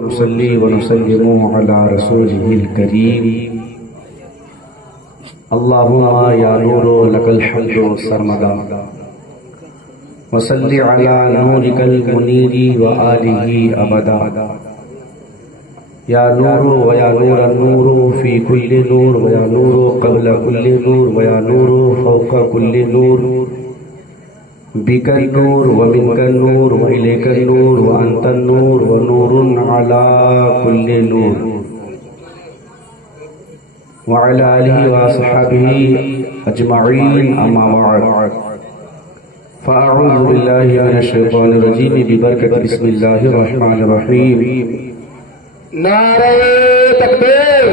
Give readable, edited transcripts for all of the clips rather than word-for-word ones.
ونصلي ونسلم على رسوله الكريم اللهم يا نور لك الحمد سرمدا وصل على نورك المنير وآله أبدا يا نور ويا نور النور في كل نور ويا نور قبل كل نور ويا نور فوق كل نور بك النور ومنك النور وإليك النور وأنت النور ونور على كل نور وعلى آله وصحبه أجمعين أما بعد فأعوذ بالله من الشيطان الرجيم ببركة بسم الله الرحمن الرحيم نعرہ تکبیر،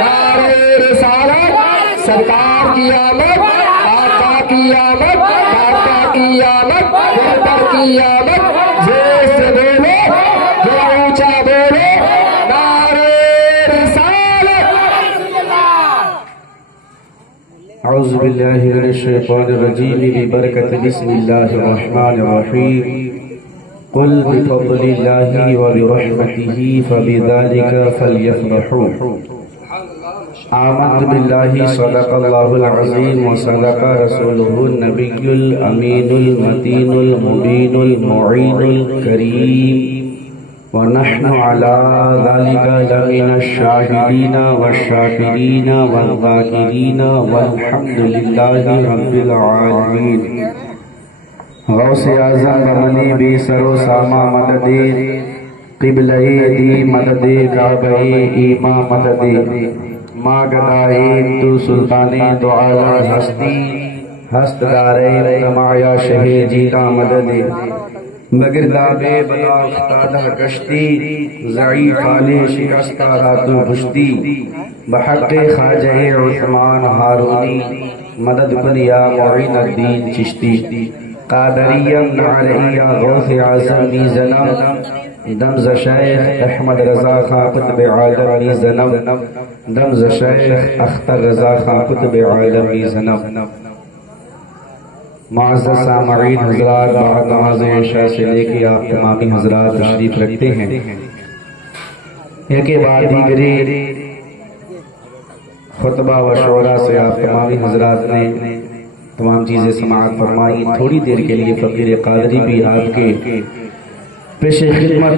نعرہ رسالت، سرکار کی آمد، آقا کی آمد، داتا کی آمد، بہتر کی آمد، زور سے بولو، جو اونچا بولو، نعرہ رسالت۔ أعوذ بالله من الشيطان الرجيم ببركة بسم الله الرحمن الرحيم قل بفضل الله وبرحمته فبذلك فليفرحوا آمنت بالله صدق الله العظيم وصدق رسوله النبي الأمين المتين المبين المعين الكريم ونحن على ذلك لمن الشاهدين والشاكرين والذاكرين والحمد لله رب العالمين غوث اعظم بمنی بی سر و ساما مدد قبلہ دی مدد کعبہ ایما مدد ما گدائی تو سلطان دو عالم ہستی ہست دارے تمایا شہر جیتا مدد مگردابے بلا افتادہ کشتی ضعیف آلے شکستہ راتو بشتی بحق خواجہ عثمان ہارونی مدد کنیا معین الدین چشتی قادریم نعریا غوث اعظم نی زنم دمز شیخ احمد رضا خان قطب عالم نی زنم دمز شیخ اختر رضا خان قطب عالم نی زنم معزز سامعین حضرات بعد نماز عشاء سے لے کے آپ تمامی حضرات تشریف رکھتے ہیں ایک بعد دیگری خطبہ و شعرا سے آپ تمامی حضرات نے تمام چیزیں سماعت فرمائی تھوڑی دیر کے لیے فقیر قادری بھی آپ کے پیش خدمت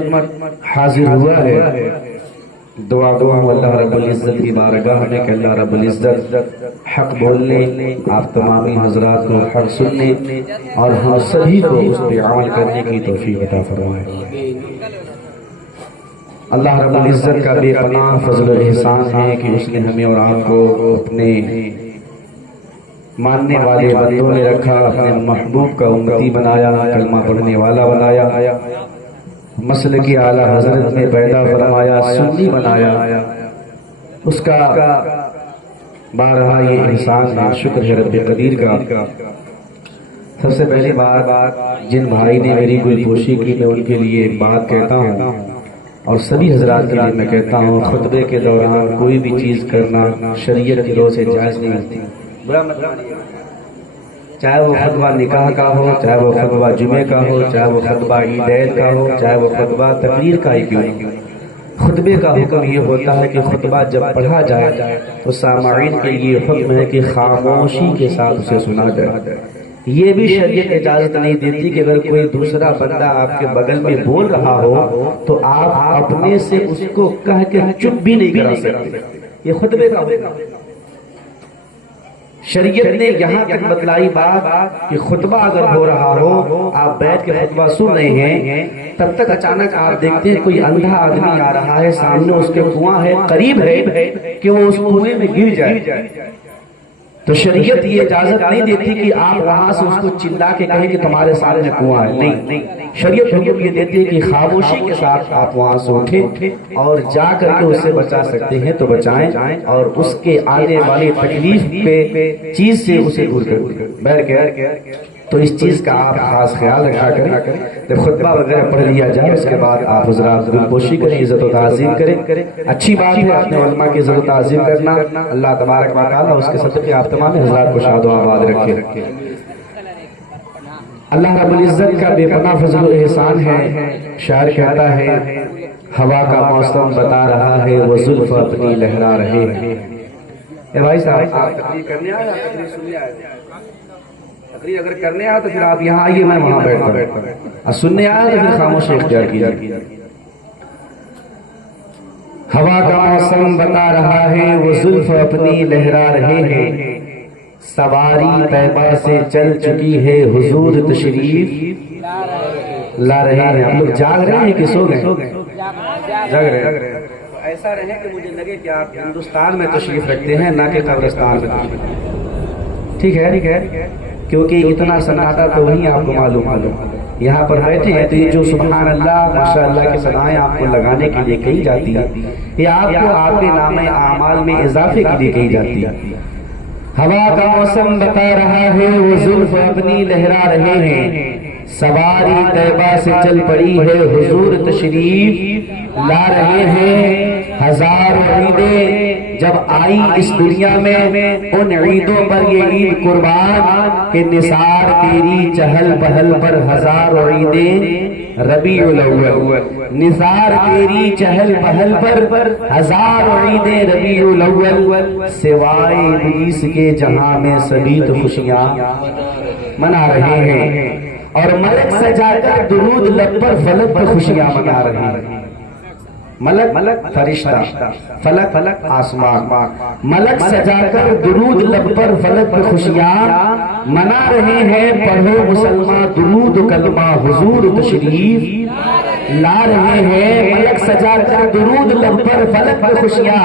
حاضر ہوا ہے دعا اللہ رب العزت کی بارگاہ میں کہ اللہ رب العزت حق بولنے آپ تمامی حضرات کو حق سننے اور ہم سبھی کو اس پہ عمل کرنے کی توفیق عطا فرمائے اللہ رب العزت کا بے پناہ فضل و احسان ہے کہ اس نے ہمیں اور آپ کو اپنے ماننے والے بندوں نے رکھا اپنے محبوب کا امتی بنایا کلمہ پڑھنے والا بنایا مسلکی اعلیٰ حضرت نے پیدا فرمایا سنی بنایا اس کا بارہا یہ احسان ہے شکر ہے رب قدیر کا سب سے پہلی بات جن بھائی نے میری کوئی پوشی کی میں ان کے لیے ایک بات کہتا ہوں اور سبھی حضرات کے لیے میں کہتا ہوں خطبے کے دوران کوئی بھی چیز کرنا شریعت کی روح سے جائز نہیں ہوتی چاہے وہ خطبہ نکاح کا ہو چاہے وہ خطبہ جمعے کا ہو چاہے وہ خطبہ عیدین کا ہو چاہے وہ خطبہ تقریر کا ہی کیوں خطبے کا حکم یہ ہوتا ہے کہ خطبہ جب پڑھا جائے تو سامعین کے لیے حکم ہے کہ خاموشی کے ساتھ اسے سنا جائے یہ بھی شریعت اجازت نہیں دیتی کہ اگر کوئی دوسرا بندہ آپ کے بغل میں بول رہا ہو تو آپ اپنے سے اس کو کہہ کے چپ بھی نہیں کرا سکتے یہ خطبے کا شریعت نے یہاں تک بتلائی بات کہ خطبہ اگر ہو رہا ہو آپ بیٹھ کے خطبہ سن رہے ہیں تب تک اچانک آپ دیکھتے ہیں کوئی اندھا آدمی آ رہا ہے سامنے اس کے کنواں ہے قریب ہے کہ وہ اس کنویں میں گر جائے تو شریعت یہ اجازت نہیں دیتی کہ آپ وہاں سے اس کو چلا کے کہیں کہ تمہارے سامنے کنواں ہے نہیں شریعت حکم یہ دیتی ہے کہ خاموشی کے ساتھ آپ وہاں سے اٹھیں اور جا کر کے اسے بچا سکتے ہیں تو بچائیں اور اس کے آنے والی تکلیف پہ چیز سے اسے دور کریں بیٹھ کے تو اس چیز کا آپ خاص خیال رکھا کریں جب خطبہ وغیرہ پڑھ لیا جائے اس کے بعد آپ حضرات دلپوشی کریں عزت و تعظیم کریں اچھی بات ہے اپنے علماء کی عزت و تعظیم کرنا اللہ تبارک و تعالیٰ اس کے صدقے آپ تمام حضرات کو شاد و آباد رکھے اللہ رب العزت کا بے پناہ فضل و احسان ہے شاعر کہتا ہے ہوا کا موسم بتا رہا ہے وہ زلف اپنی لہرا رہے ہیں۔ اے بھائی صاحب آپ تقریر کرنے آئے یا تقریر سننے آئے؟ تقریر اگر کرنے آئے تو پھر آپ یہاں آئیے، میں وہاں بیٹھتا ہوں، اور سننے آئے تو پھر خاموشی اختیار کیجیے۔ ہوا کا موسم بتا رہا ہے وہ زلف اپنی لہرا رہے ہیں، سواری طیبہ سے چل چکی ہے حضور تشریف لا رہے ہیں۔ آپ لوگ جاگ رہے ہیں کہ سو گئے؟ جاگ رہے ہیں۔ ایسا رہے کہ مجھے لگے کہ آپ ہندوستان میں تشریف رکھتے ہیں نہ کہ قبرستان میں۔ ٹھیک ہے، کیونکہ اتنا سناٹا تو وہیں آپ کو معلوم یہاں پر بیٹھے ہیں تو یہ جو سبحان اللہ ماشاء اللہ کی صدائیں آپ کو لگانے کے لیے کہی جاتی ہے، یہ آپ کو آپ کے نام اعمال میں اضافے کے لیے کہی جاتی ہے۔ ہوا کا موسم بتا رہا ہے وہ زلف اپنی لہرا رہے ہیں، سواری طیبہ سے چل پڑی ہے حضور تشریف لا رہے ہیں۔ ہزار عیدیں جب آئی اس دنیا میں، ان عیدوں پر یہ عید قربان کہ نثار تیری چہل پہل پر ہزار عیدیں ربیع الاول، نثار تیری چہل پہل پر ہزار عیدیں ربیع الاول، سوائے ابلیس کے جہاں میں سبھی تو خوشیاں منا رہے ہیں، اور ملک سجا کر درود لب پر فلک پر خوشیاں منا رہے ہیں۔ ملک فرشتہ، فلک آسمان، ملک سجا کر درود لب پر فلک پر خوشیاں منا رہے ہیں۔ پڑھو مسلمان درود کلمہ حضور تشریف لا رہے ہیں، ملک سجا کر درود لب پر فلک پر خوشیاں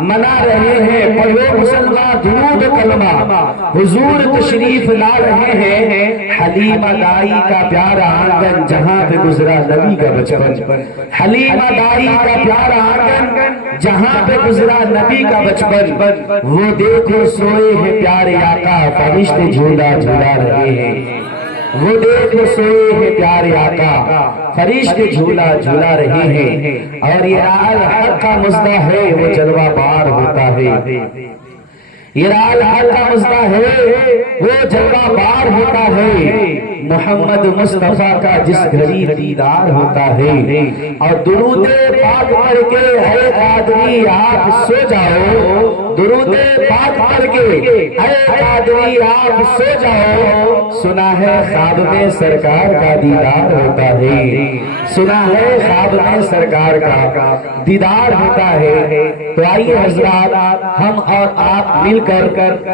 منا رہے ہیں۔ پڑھو مسلمان درود کلمہ حضور تشریف لا رہے ہیں۔ حلیمہ دائی کا پیارا آنگن جہاں پہ گزرا نبی کا بچپن، حلیمہ دائی کا پیارا آنگن جہاں پہ گزرا نبی کا بچپن، وہ دیکھو سوئے ہیں پیارے آقا فرشتے جھولا جھولا رہے ہیں، وہ دیکھو سوئے ہیں پیارے آقا فرشتے جھولا جھولا رہے ہیں۔ اور یہ رال حق کا مزدہ ہے وہ جلوہ بار ہوتا ہے، یہ رال حق کا مزدہ ہے وہ جلوہ بار ہوتا ہے۔ محمد مصطفیٰ کا جس گھڑی دیدار ہوتا ہے، اور درود پاک پڑھ کے اے آدمی آپ سو جاؤ، درود پاک پڑھ کے اے آدمی آپ سو جاؤ، سنا ہے خواب میں سرکار کا دیدار ہوتا ہے، سنا ہے خواب میں سرکار کا دیدار ہوتا ہے۔ تو آئیے حضرات ہم اور آپ مل کر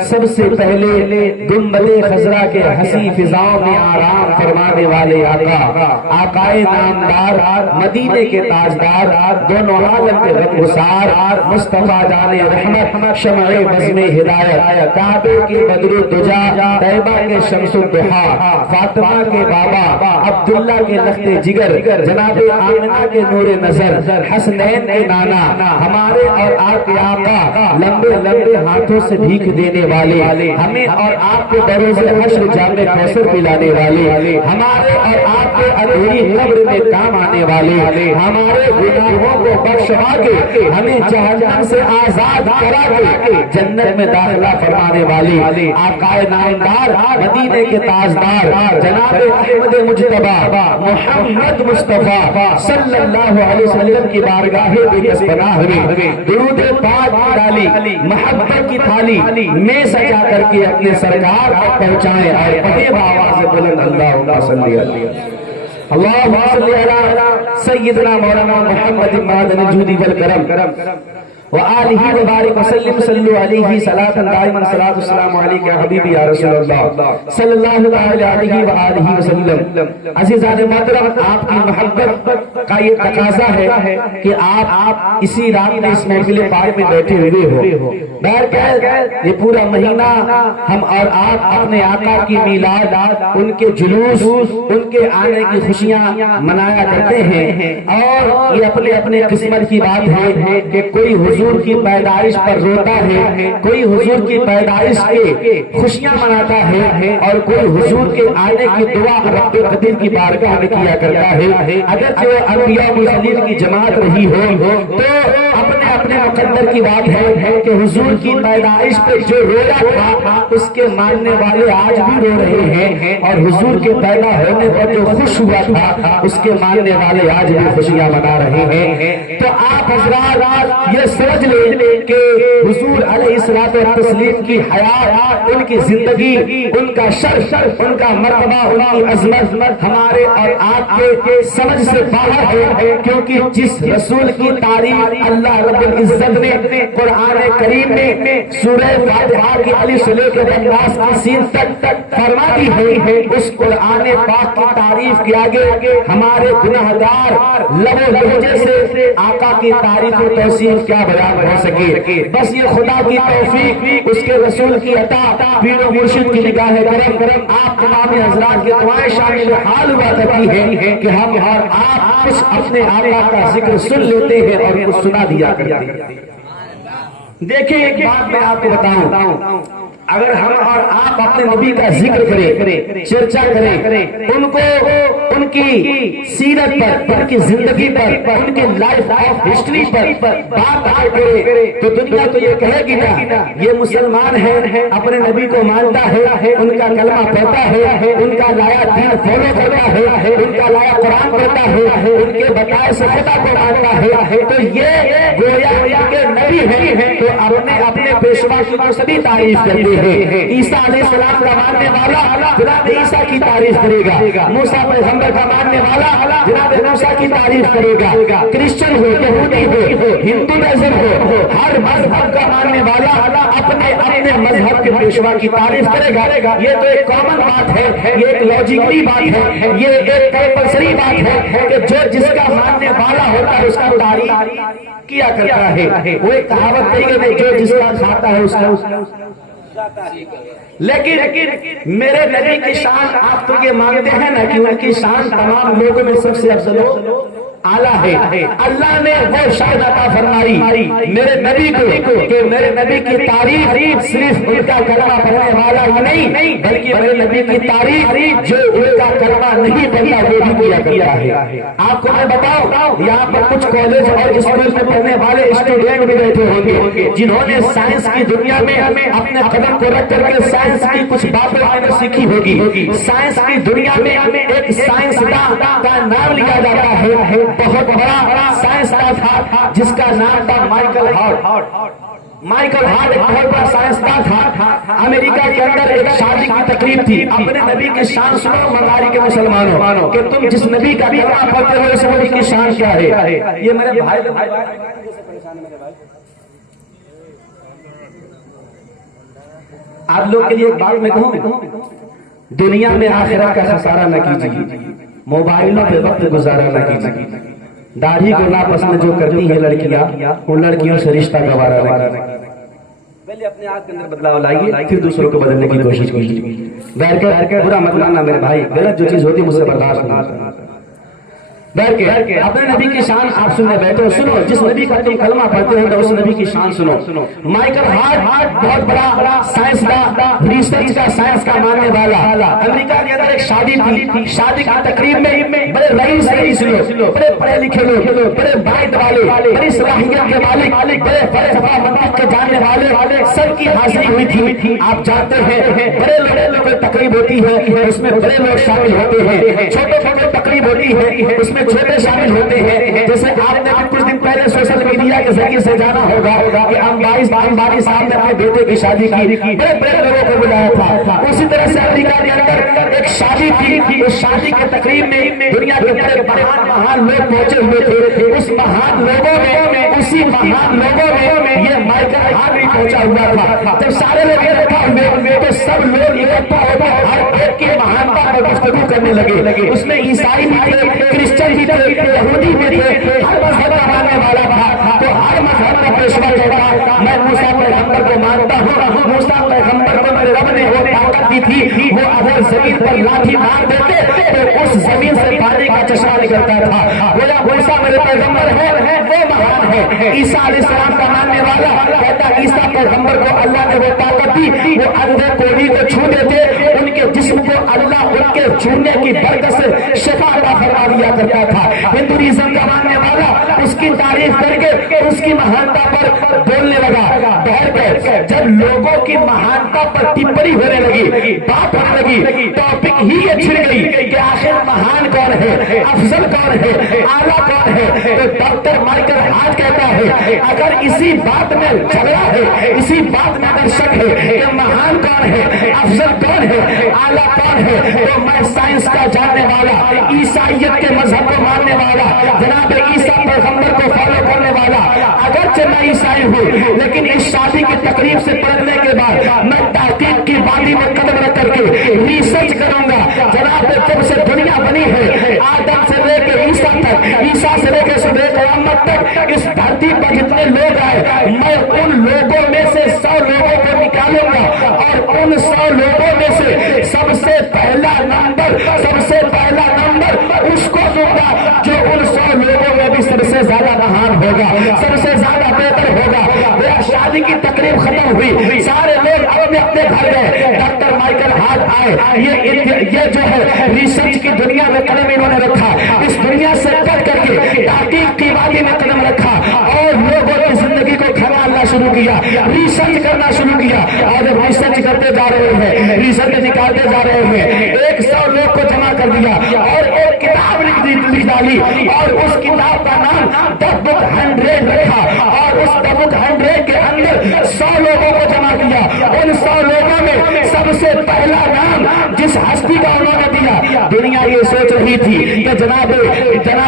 سب سے پہلے گنبد خضرا کے حسین فضاؤں میں آرام فرمانے والے آقا، آقائے نامدار، مدینے کے تاجدار، دونوں عالم کے غمگسار، مصطفیٰ جان رحمت، شمع بزم ہدایت، کعبے کے بدر الدجا، طیبہ کے شمس الضحیٰ، فاطمہ کے بابا، عبداللہ کے لخت جگر، جناب آمنہ کے نور نظر، حسنین کے نانا، ہمارے اور آپ کے آقا لمبے لمبے ہاتھوں سے بھیک دینے والے، ہمیں اور آپ کو بروز حشر جام کوثر پلانے والے، ہمارے اور آپ کے ادھوری قبر میں کام آنے والے، ہمارے گناہوں کو بخشوا کے ہمیں جہنم سے آزاد کرا کے جنت میں داخلہ فرمانے والے، آقائے نامدار، مدینے کے تاجدار، جناب احمد مجتبی محمد مصطفیٰ صلی اللہ علیہ وسلم کی بارگاہ بے پناہ میں درود پاک کی ڈالی، محبت کی تھالی میں سجا کر کے اپنے سرکار تک پہنچائیں، اور پڑھیں بآواز بلند اللہم صلی اللہم صلی علی سیدنا مولانا محمد معدن الجود والکرم وآلہ وبارک وسلم، صلو علیہ صلاۃ دائما صلاۃ السلام علیک یا حبیبی یا رسول اللہ صلی اللہ علیہ وآلہ وسلم۔ عزیزان محترم، آپ کی محبت کا یہ تقاضا ہے کہ آپ اسی رات میں اس محفل پاک میں بیٹھے ہوئے ہو۔ بہرکیف یہ پورا مہینہ ہم اور آپ اپنے آقا کی میلاد، ان کے جلوس، ان کے آنے کی خوشیاں منایا کرتے ہیں، اور یہ اپنے اپنے قسمت کی بات ہے کہ کوئی حضور کی پیدائش پر روتا ہے، کوئی حضور کی پیدائش کے خوشیاں مناتا ہے، اور کوئی حضور کے آنے کی دعا رب قدیر کی بارگاہ میں کیا کرتا ہے۔ اگر جو انبیاء مرسلین کی جماعت رہی ہو تو اپنے اپنے مقدر کی بات ہے کہ حضور کی پیدائش پہ جو رویا تھا اس کے ماننے والے آج بھی رو رہے ہیں، اور حضور کے پیدا ہونے پر جو خوش ہوا تھا اس کے ماننے والے آج بھی خوشیاں منا رہے ہیں۔ تو آپ حضرات یہ سمجھ لیں کہ حضور علیہ الصلوۃ والتسلیم کی حیات، ان کی زندگی، ان کا شرف، ان کا مرتبہ، ان کی عظمت ہمارے اور آپ کے سمجھ سے باہر ہے، کیونکہ جس رسول کی تعریف اللہ رب العزت نے قرآن کریم میں سورہ فاتحہ کی الف سے لے کے الناس کی سین تک فرما دی ہے، اس قرآن پاک کی تعریف کے آگے ہمارے گناہگار لب و لہجے سے آقا کی تعریف و توصیف کیا بیان ہو سکے۔ بس یہ خدا کی توفیق، اس کے رسول کی عطا، پیر و مرشد کی نگاہ کرم، آپ تمام حضرات کی دعائیں شامل حال ہوا کرتی ہے کہ ہم اور آپ کچھ اپنے آقا کا ذکر سن لیتے ہیں اور کچھ سنا دیا کرتے ہیں۔ دیکھیں ایک بات میں آپ کو بتاؤں، اگر ہم اور آپ اپنے نبی کا ذکر کریں، چرچا کریں، ان کو ان کی سیرت پر، ان کی زندگی پر، ان کے لائف آف ہسٹری پر بات کریں تو دنیا تو یہ کہے گی نا یہ مسلمان ہے، اپنے نبی کو مانتا ہے، ان کا کلمہ پڑھتا ہے، ان کا لایا دین فالو کرتا ہے، ان کا لایا قرآن پڑھتا ہے، ان کے بتائے سے خدا کو مانتا ہے، تو یہ گویا کے نبی ہے۔ تو اپنے پیشوا کی تو سبھی تعریف کرتے ہیں۔ عیسیٰ علیہ السلام کا ماننے والا جناب عیسیٰ کی تعریف کرے گا، موسیٰ پیغمبر کا ماننے والا جناب موسیٰ کی تعریف کرے گا، کرسچن ہو، یہودی ہو، ہندوازم ہو، ہر مذہب کا ماننے والا اپنے مذہب کے پیشوا کی تعریف کرے گا۔ یہ تو ایک کامن بات ہے، یہ ایک لاجیکلی بات ہے، یہ ایک کمپلسری بات ہے کہ جو جس کا ماننے والا ہوتا ہے اس کا تعریف کیا کرتا ہے۔ وہ ایک کہاوت نہیں کہ جو جس کا کھاتا ہے اس کا، لیکن میرے نبی کی شان آپ تو یہ مانتے ہیں نا کہ ان کی شان تمام لوگوں میں سب سے افضل اعلیٰ ہے۔ اللہ نے وہ شان عطا فرمائی میرے نبی کو کہ میرے نبی کی تعریف صرف ان کا کلمہ پڑھنے والا ہی نہیں بلکہ میرے نبی کی تعریف جو ان کا کلمہ نہیں پڑھتا وہ بھی کیا کرتا ہے۔ آپ کو میں بتاؤں، یہاں پر کچھ کالج اور اسکول میں پڑھنے والے اسٹوڈنٹ بھی بیٹھے ہوں گے جنہوں نے سائنس کی دنیا میں اپنے قدم کو رکھ کر کے سائنس کی کچھ باتیں آپ نے سیکھی ہوگی۔ سائنس کی دنیا میں ایک سائنسداں کا نام لیا جاتا ہے، بہت بڑا سائنسداں تھا جس کا نام تھا مائیکل ہارٹ۔ مائیکل ہارٹ ایک بہت بڑا سائنسداں تھا۔ امریکہ کے اندر ایک شادی کی تقریب تھی۔ اپنے نبی کی شان سنو مغاری کے مسلمانوں کہ تم جس نبی کا کلمہ پڑھتے ہو اس نبی کی شان کیا ہے۔ یہ میرے بھائی آپ لوگ کے لیے ایک بات میں کہوں، دنیا میں آخرت کا خسارہ نہ کیجیے، موبائلوں پہ وقت گزارا نہ کیجیے، داڑھی کو ناپسند جو کرتی ہیں لڑکیاں ان لڑکیوں سے رشتہ گوارا نہ کیجیے۔ پہلے اپنے آپ کے اندر بدلاؤ لائیے، پھر دوسروں کو بدلنے کی کوشش کیجیے۔ بیٹھ کر برا مت ماننا میرے بھائی، غلط جو چیز ہوتی ہے مجھ سے برداشت نہیں ہوتا۔ بیٹھ کے اپنے نبی کی شان آپ سننے بیٹھے ہو، سنو جس نبی کا تم کلمہ پڑھتے ہو اس نبی کی شان سنو۔ مائیکل ہارٹ بہت بڑا سائنسداں، ریسرچ کا سائنس کا ماننے والا، امریکہ کے اندر ایک شادی تھی، شادی کی تقریب میں بڑے رئیس لوگ، بڑے پڑھے لکھے لوگ، بڑے باعث والے، بڑی صلاحیت کے مالک، بڑے فلسفہ منطق کے جاننے والے سب کی حاضری ہوئی تھی۔ آپ جانتے ہیں بڑے لوگوں کی تقریب ہوتی ہے، اس میں بڑے لوگ شامل ہوتے ہیں، چھوٹے چھوٹے تقریب ہوتی ہے اس میں چھوٹے شامل ہوتے ہیں۔ جیسے آپ نے کچھ دن پہلے سوشل میڈیا کے ذریعے سے جانا ہوگا کہ امبانی صاحب نے اپنے بیٹے کی شادی کی، بڑے بڑے لوگوں کو بلایا تھا۔ اسی طرح سے امریکہ کے اندر ایک شادی تھی، اس شادی کی تقریب میں دنیا کے بڑے مہان لوگ پہنچے ہوئے تھے۔ اس مہان لوگوں میں اسی مہان لوگوں میں یہ مائیکل ہارٹ بھی پہنچا ہوا تھا۔ جب سارے لوگ اکٹھا ہوئے تو سب لوگ اکٹھا ہو کر ہر ایک کی مہانتا پر گفتگو کرنے لگے۔ اس میں عیسائی بھی تھے، کرسچن بھی تھے، یہودی بھی تھے، ہر مذہب کا ماننے والا تھا۔ تو ہر مذہب کا پیشوا کہتا میں موسیٰ پیغمبر کو مانتا ہوں، موسیٰ پیغمبر کو میرے رب نے وہ طاقت دی تھی، وہ اگر زمین پر لاٹھی مار دیتے تو اس زمین سے پانی کا چشمہ نکلتا تھا۔ بولا موسیٰ میرے پیغمبر ہے، وہ مہان ہے۔ عیسیٰ علیہ السلام کا ماننے والا کہتا عیسیٰ پیغمبر کو اللہ نے وہ طاقت دی، وہ اندھے کوڑی کو چھو دیتے، ان کے جسم کو اللہ ان کے چھونے کی برکت سے شفا عطا فرما دیا کرتا تھا۔ ہندوازم کا ماننے والا اس کی تعریف کر کے اس کی مہانتا پر بولنے لگا بیٹھ کر. جب لوگوں کی مہانتا پر ٹپڑی ہونے لگی, بات ہونے لگی, ٹاپک ہی یہ چھڑ گئی کہ آخر مہان کون ہے, افضل کون ہے, اعلیٰ کون ہے. تو ڈاکٹر مائیکل ہارٹ کہتا ہے اگر اسی بات میں جھگڑا ہے, اسی بات میں اگر شک ہے کہ مہان کون ہے, افضل کون ہے, اعلیٰ کون ہے, تو میں سائنس کا جاننے والا, عیسائیت کے مذہب کو ماننے والا, جناب عیسیٰ پیغمبر کو فالو کرنے والا, اگرچہ میں عیسائی ہوں لیکن اس شادی کی تقریب سے پڑھنے کے بعد میں تحقیق کی وادی میں قدم رکھ کر کے ریسرچ کروں گا. جناب جب سے دنیا بنی ہے, آدم سے لے کے عیسیٰ تک, عیسیٰ سے لے کے صبح قیامت تک, اس دھرتی پر جتنے لوگ آئے میں ان لوگوں میں سے 100 لوگوں کو نکالوں گا اور ان 100 لوگوں میں سے سب سے پہلا نمبر اس کو دوں گا جو ان 100 لوگوں میں بھی سب سے زیادہ مہان ہوگا, سب سے زیادہ بہتر ہوگا. میرا شادی کی تقریب ختم ہوئی, سارے لوگ اپنے اپنے گھر گئے. ڈاکٹر مائیکل ہارٹ آئے, یہ جو ہے ریسرچ کی دنیا میں قدم انہوں نے رکھا, اس دنیا سے کٹ کر کے تحقیق کی وادی میں قدم رکھا اور لوگوں کی زندگی کو کھنگالنا شروع کیا, ریسرچ کرنا شروع کیا. اور جب ریسرچ کرتے جا رہے ہیں, ریسرچ نکالتے جا رہے ہیں, 100 لوگ کو جمع کر دیا اور ایک کتاب لکھ ڈالی اور اس کتاب کا نام دا بک 100 رکھا اور اس دا بک 100 کے اندر 100 لوگوں کو جمع کیا. ان 100 لوگوں میں سب سے پہلا نام جس ہستی کا انہوں نے دیا, دنیا یہ سوچ رہی تھی کہ جناب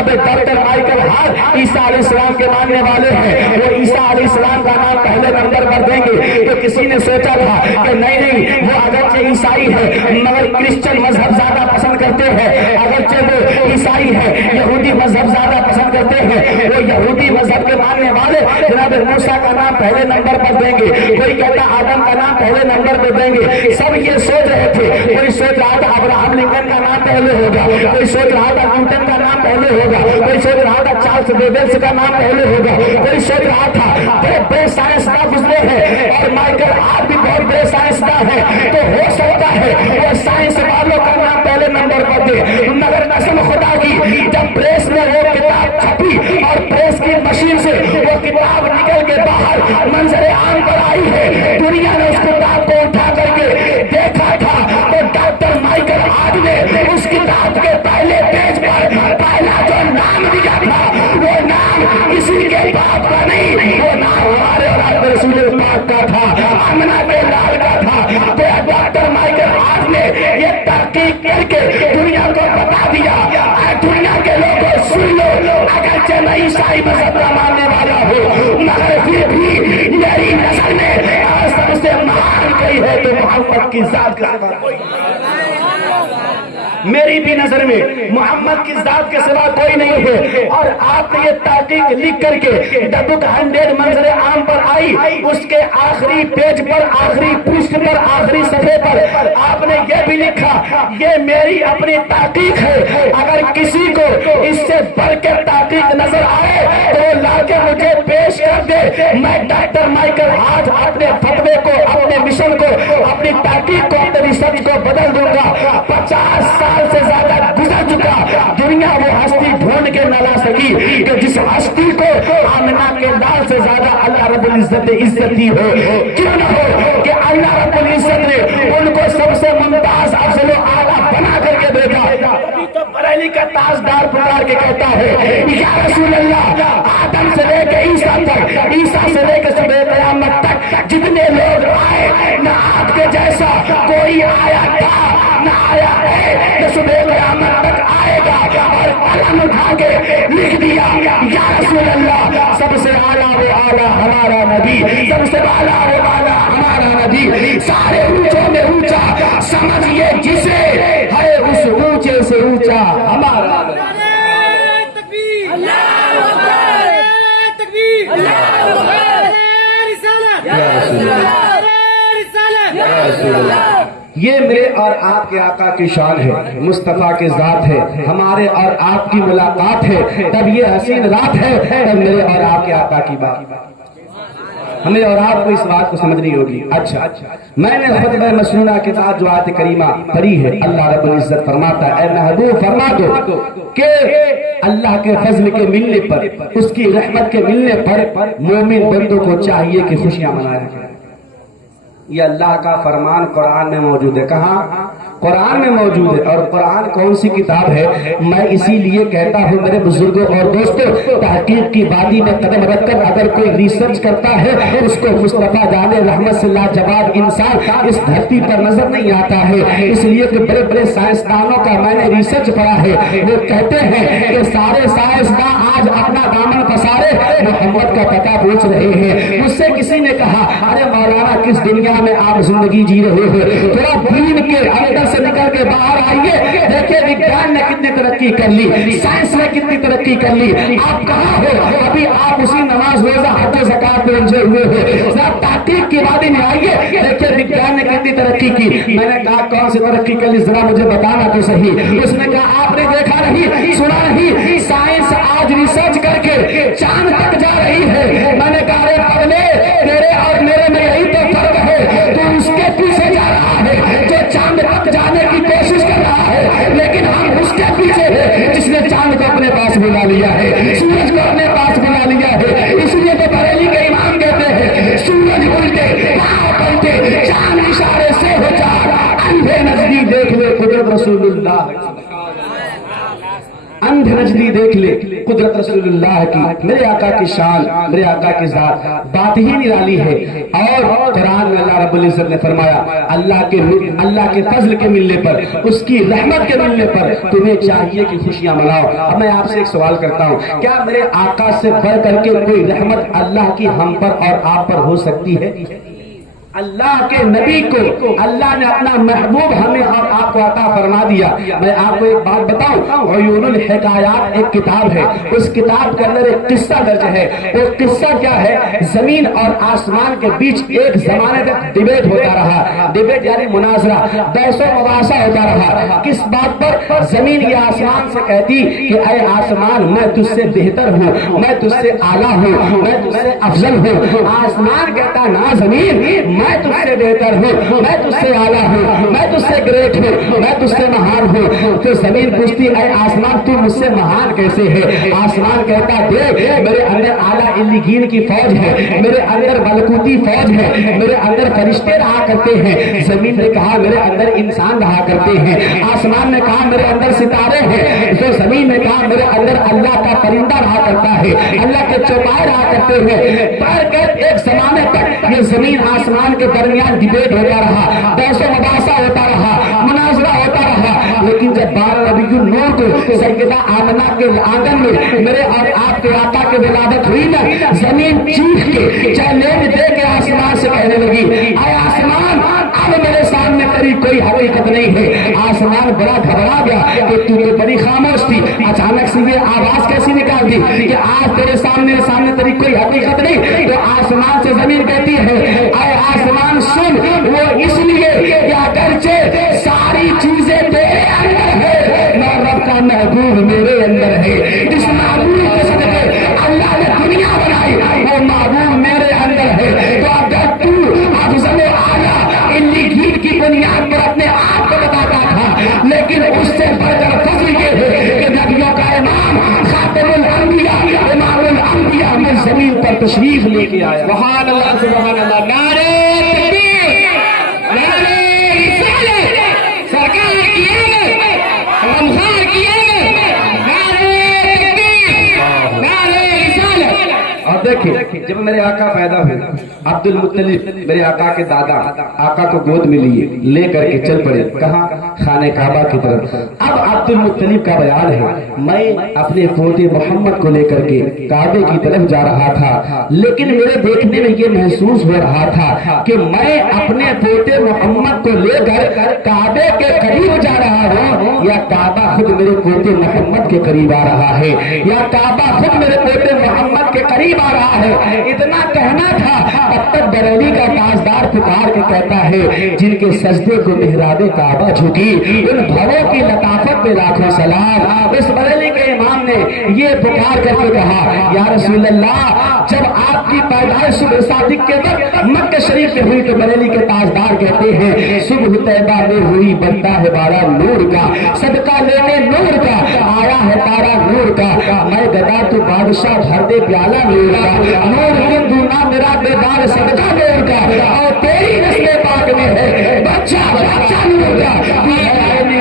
ڈاکٹر مائیکل ہارٹ عیسیٰ علیہ السلام کے ماننے والے ہیں, وہ عیسیٰ علیہ السلام کا نام پہلے نمبر پر دیں گے. تو کسی نے سوچا تھا کہ نہیں وہ اگرچہ عیسائی ہے مگر کرسچن مذہب زیادہ پسند کرتے ہیں, اگرچہ وہ عیسائی ہے یہودی مذہب زیادہ پسند کرتے ہیں, وہ یہودی مذہب کے ماننے والے جناب موسیٰ کا نام پہلے نمبر پر دیں گے, کوئی کہتا آدم کا نام پہلے نمبر پر دیں گے. سب یہ سوچ رہے تھے, کوئی سوچ رہا تھا ابراہم لنکن کا نام پہلے ہوگا, کوئی سوچ رہا تھا نیوٹن کا نام پہلے ہوگا, کوئی سوچ رہا تھا چارلس بیبل کا نام پہلے ہوگا, کوئی سوچ رہا تھا بڑے بڑے سائنسداں گزرے ہیں اور مائیکل ہارٹ بھی بہت بڑے سائنسداں ہیں, تو ہو سکتا ہے وہ سائنس والوں کا نام پہلے نمبر پر دے. مگر قسم خدا کی جب پریس میں وہ کتاب چھپی اور پریس کی مشین سے وہ کتاب نکل کے باہر منظر عام پر آئی ہے, دنیا نے اس کتاب کو اٹھا کر کے دیکھا تھا تو ڈاکٹر مائیکل ہارٹ نے اس کتاب کے پہلے پیج پر پہلا جو نام دیا تھا وہ نام کسی کے باپ کا نہیں, وہ نام ہمارے اور رسول پاک کا تھا, آمنہ کے لال کا تھا. ڈاکٹر مائیکل ہارٹ نے یہ تحقیق کر کے دنیا کو بتا دیا, دنیا کے لوگوں سن لو, اگرچہ میں عیسائی مذہب کا ماننے والا ہوں مگر پھر بھی میری نظر میں سب سے مہان کوئی ہے تو محمد کی ذات کا کوئی, میری بھی نظر میں محمد کی ذات کے سوا کوئی نہیں ہے. اور آپ نے یہ تحقیق لکھ کر کے دا بک 100 منظر عام پر آئی, اس کے آخری پیج پر, آخری پرسٹ پر, آخری صفحے پر آپ نے یہ بھی لکھا یہ میری اپنی تحقیق ہے, اگر کسی کو اس سے بڑھ کے تحقیق نظر آئے تو لا کے مجھے پیش کر دے, میں ڈاکٹر مائیکل ہارٹ اپنے فتوے کو, اپنے مشن کو, اپنی تحقیق کو, اپنے ریسرچ کو بدل دوں گا. 50 سال سے زیادہ گزر چکا, دنیا وہ ہستی ڈھونڈ کے نہ لا سکی کہ جس ہستی کو آمنہ کے لال سے زیادہ اللہ رب العزت عزت دی ہو. کیوں نہ ہو کہ اللہ رب العزت نے ان کو سب سے ممتاز افضل و اعلیٰ بنا کر کے بھیجا. ابھی تو بریلی کا تاجدار پکار کے کہتا ہے یا رسول اللہ, آدم سے لے کے عیسیٰ تک, عیسیٰ سے لے کے صبح قیامت تک جتنے لوگ آئے نہ آپ کے جیسا کوئی آیا تھا نہ آیا ہے نہ صبح قیامت تک آئے گا. اور قلم اٹھا کے لکھ دیا یا رسول اللہ, سب سے اعلیٰ و اعلیٰ ہمارا نبی, سب سے اعلیٰ و اعلیٰ ہمارا نبی, سارے اونچوں میں اونچا سمجھیے جسے ہے اس اونچے سے اونچا ہمارا نبی. یہ میرے اور آپ کے آقا کی شان ہے, مصطفیٰ کی ذات ہے, ہمارے اور آپ کی ملاقات ہے, تب یہ حسین رات ہے, تب میرے اور آپ کے آقا کی بات. ہمیں اور آپ کو اس بات کو سمجھنی ہوگی. اچھا میں نے خطبہ مسنونہ کے ساتھ جو آیت کریمہ پڑھی ہے, اللہ رب العزت فرماتا ہے اے محبوب فرما دو کہ اللہ کے فضل کے ملنے پر, اس کی رحمت کے ملنے پر مومن بندوں کو چاہیے کہ خوشیاں منایا جائے. یہ اللہ کا فرمان قرآن میں موجود ہے. کہاں؟ قرآن میں موجود ہے. اور قرآن کون سی کتاب ہے؟ میں اسی لیے کہتا ہوں میرے بزرگوں اور دوستوں, تحقیق کی وادی میں قدم رکھ کر اگر کوئی ریسرچ کرتا ہے اس کو مصطفیٰ جان رحمت سے لاجواب انسان اس دھرتی پر نظر نہیں آتا ہے. اس لیے کہ بڑے بڑے سائنسدانوں کا میں نے ریسرچ پڑھا ہے, وہ کہتے ہیں کہ سارے سائنسداں آج اپنا دامن پسارے محمد کا پتہ پوچھ رہے ہیں. مجھ سے کسی نے کہا ارے مولانا کس دنیا میں آپ زندگی جی رہے ہو, تھوڑا دین کے اندر سے نکل کے باہر آئیے, دیکھیں وگیان نے کتنی ترقی کر لی, سائنس نے کتنی ترقی کر لی, آپ کہاں ہو؟ ابھی آپ اسی نماز روزہ حج و زکات میں الجھے ہوئے ہو. ذرا تحقیق کی وادی میں آئیے, دیکھیں وگیان نے کتنی ترقی کی. میں نے کہا کون سی ترقی کر لی, ذرا مجھے بتانا تو صحیح. اس نے کہا آپ نے دیکھا نہیں, سنا نہیں, سائنس آج ریسرچ کر کے چاند تک جا رہی ہے. میں نے کہا ارے پگلے, تیرے اور میرے میں یہی تو فرق ہے, تو اس کے پیچھے جا رہا ہے جو چاند تک جانے کی کوشش کر رہا ہے, لیکن ہم اس کے پیچھے ہیں جس نے چاند کو اپنے پاس بلا لیا ہے, سورج کو اپنے پاس بلا لیا ہے. اس لیے تو بریلی کے امام کہتے ہیں سورج الٹے پاؤں پلٹے چاند اشارے سے ہو جا, اندھے نزدی دیکھ لے قدرت رسول اللہ, اندھے نجلی دیکھ لے قدرت رسول اللہ کی. میرے آقا کی شان, میرے آقا کی ذات بات ہی نرالی ہے. اور قرآن میں اللہ رب العزت نے فرمایا اللہ کے فضل کے ملنے پر, اس کی رحمت کے ملنے پر تمہیں چاہیے کہ خوشیاں مناؤ. اب میں آپ سے ایک سوال کرتا ہوں, کیا میرے آقا سے بڑھ کر کے کوئی رحمت اللہ کی ہم پر اور آپ پر ہو سکتی ہے؟ اللہ کے نبی کو اللہ نے اپنا محبوب ہمیں اور آپ کو عطا فرما دیا. میں آپ کو ایک بات بتاؤں, عیون الحکایات ایک کتاب ہے, اس کتاب کے اندر ایک قصہ درج ہے. وہ قصہ کیا ہے؟ زمین اور آسمان کے بیچ ایک زمانے تک ڈیبیٹ ہوتا رہا. ڈیبیٹ یعنی مناظرہ, بحث و مباحثہ ہوتا رہا. کس بات پر؟ زمین یا آسمان سے کہتی کہ اے آسمان میں تجھ سے بہتر ہوں, میں تجھ سے اعلیٰ ہوں, میں تجھ سے افضل ہوں. آسمان کہتا نا زمین میں تجھ سے بہتر ہوں, میں تجھ سے اعلیٰ ہوں, میں تجھ سے گریٹ ہوں, میں تجھ سے مہان ہوں. تو زمین پوچھتی اے آسمان تو مجھ سے مہان کیسے ہے؟ آسمان کہتا دیکھ میرے اندر اعلیٰ علیین کی فوج ہے, میرے اندر ملکوتی فوج ہے, میرے اندر فرشتے رہا کرتے ہیں. زمین نے کہا میرے اندر انسان رہا کرتے ہیں. آسمان نے کہا میرے اندر ستارے ہیں. تو زمین نے کہا میرے اندر اللہ کا پرندہ رہا کرتا ہے, اللہ کے چوپائے رہا کرتے ہیں. ایک زمانے تک یہ زمین آسمان کے درمیان ڈیبیٹ ہوتا رہا, بحث و مباحثہ ہوتا رہا, مناظرہ ہوتا رہا. لیکن جب 12 ربیع النور کو سیدہ آمنہ کے آنگن میں میرے اور آپ کے آقا کی ولادت ہوئی نا, زمین چیخ کے چیلنج دے کے آسمان سے کہنے لگی اے آسمان اب میرے سامنے تیری کوئی حقیقت نہیں ہے. آسمان بڑا گھبرا گیا کہ تو بڑی خاموش تھی, اچانک سے یہ آواز کیسی نکال دی کہ آج تیرے سامنے تیری کوئی حقیقت نہیں. تو آسمان سے زمین کہتی ہے اے آسمان سن, وہ اس لیے کہ اگرچہ ساری چیزیں تیرے اندر ہے, میں رب کا محبوب میرے اندر ہے. جس محبوب کے صدقے اللہ نے دنیا بنائی وہ محبوب میرے اندر ہے. تو اگر تو افضل اعلیٰ علیین کی بنیاد پر اپنے آپ کو بتاتا تھا, لیکن اس سے بڑھ کر فضل یہ ہے کہ نبیوں کا امام خاتم الانبیاء امام الانبیاء میں زمین پر تشریف لے کے آیا. سبحان اللہ, سبحان اللہ. نعرہ تکبیر, نعرہ رسالت, سرکار کی آمد, رمضان کی آمد, نعرہ تکبیر, نعرہ رسالت. اور دیکھیں جب میرے آقا پیدا ہوئے, عبد المطلب میرے آقا کے دادا آقا کو گود میں لیے, لے کر کے چل پڑے کہاں؟ خانہ کعبہ کی طرف. اب عبد المطلب کا بیان ہے میں اپنے پوتے محمد کو لے کر کے کعبے کی طرف جا رہا تھا, لیکن میرے دیکھنے میں یہ محسوس ہو رہا تھا کہ میں اپنے پوتے محمد کو لے کر کعبے کے قریب جا رہا ہوں یا کعبہ خود میرے پوتے محمد کے قریب آ رہا ہے, یا کعبہ خود میرے پوتے محمد کے قریب آ رہا ہے. اتنا کہنا تھا تب تک بریلی کا تاجدار پکار کے کہتا ہے جن کے سجدے کو محراب کعبہ جھکی ان بھروں کی لطافت پہ لاکھوں سلام. اس بریلی کے امام نے یہ پکار کر کے کہا یا رسول اللہ جب آپ کی پیدائش صبح صادق کے وقت مکہ شریف میں ہوئی تو بریلی کے تاجدار کہتے ہیں صبح طیبہ میں ہوئی بنتا ہے بارہ نور کا صدقہ لینے نور کا آیا ہے تارا نور کا میں گدا تو بادشاہ بھر دے پیالہ نور کا نور دونا میرا بیدار صدقہ نور کا اور تیری نسل پاک میں ہے بچہ نور کا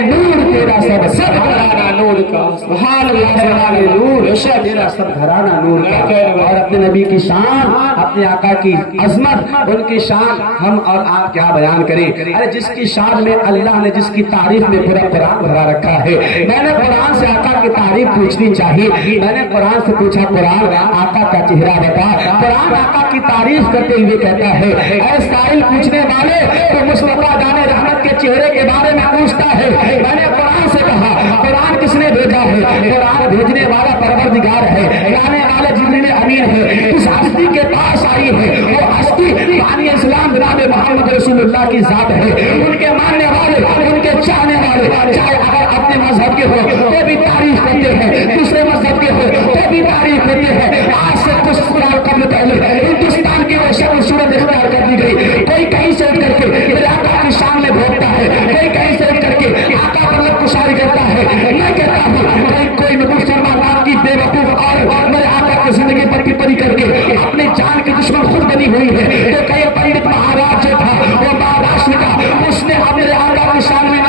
نور تیرا سب گھرانہ نور کا سبحان اللہ نور تیرا سب گھرانہ نور کا اور اپنے نبی کی شان اپنے آقا کی عظمت ان کی شان ہم اور آپ کیا بیان کریں ارے جس کی شان میں اللہ نے جس کی تعریف میں پورا قرآن بھرا رکھا ہے میں نے قرآن سے آقا کی تعریف پوچھنی چاہیے میں نے قرآن سے پوچھا قرآن آقا کا چہرہ بتا قرآن آقا کی تعریف کرتے ہوئے کہتا ہے اے سائل پوچھنے والے تو مصطفیٰ جان رحمت کے چہرے کے بارے میں پوچھتا ہے میں نے قرآن سے کہا قرآن کس نے بھیجا ہے قرآن بھیجنے والا پروردگار ہے لانے والا جبریل امین ہے اس ہستی کے پاس آئی ہے وہ ہستی بانی اسلام جناب محمد رسول اللہ کی ذات ہے ان کے ماننے والے ان کے چاہنے والے چاہے اگر اپنے مذہب کے ہو تو بھی تعریف کرتے ہیں دوسرے مذہب کے ہو تو بھی تعریف کرتے ہیں آج سے کچھ سال قبل پہلے ہندوستان کی وہ شکل صورت اختیار کر دی گئی کوئی کہیں سے اٹھ کر کے میرے آقا کی شان میں بھوگتا ہے کوئی کہیں سے اٹھ کر کے آقا پر لب کشاری کرتا ہے میں کہتا ہوں کوئی مسلمان کی بے وقوف اور میرے آقا کی زندگی پر پری کر کے اپنے جان کے دشمن خود بنی ہوئی ہے تو کئی پنڈت مہاراج جو تھا وہ مہاراشٹر کا اس نے اپنے آقا کی شان میں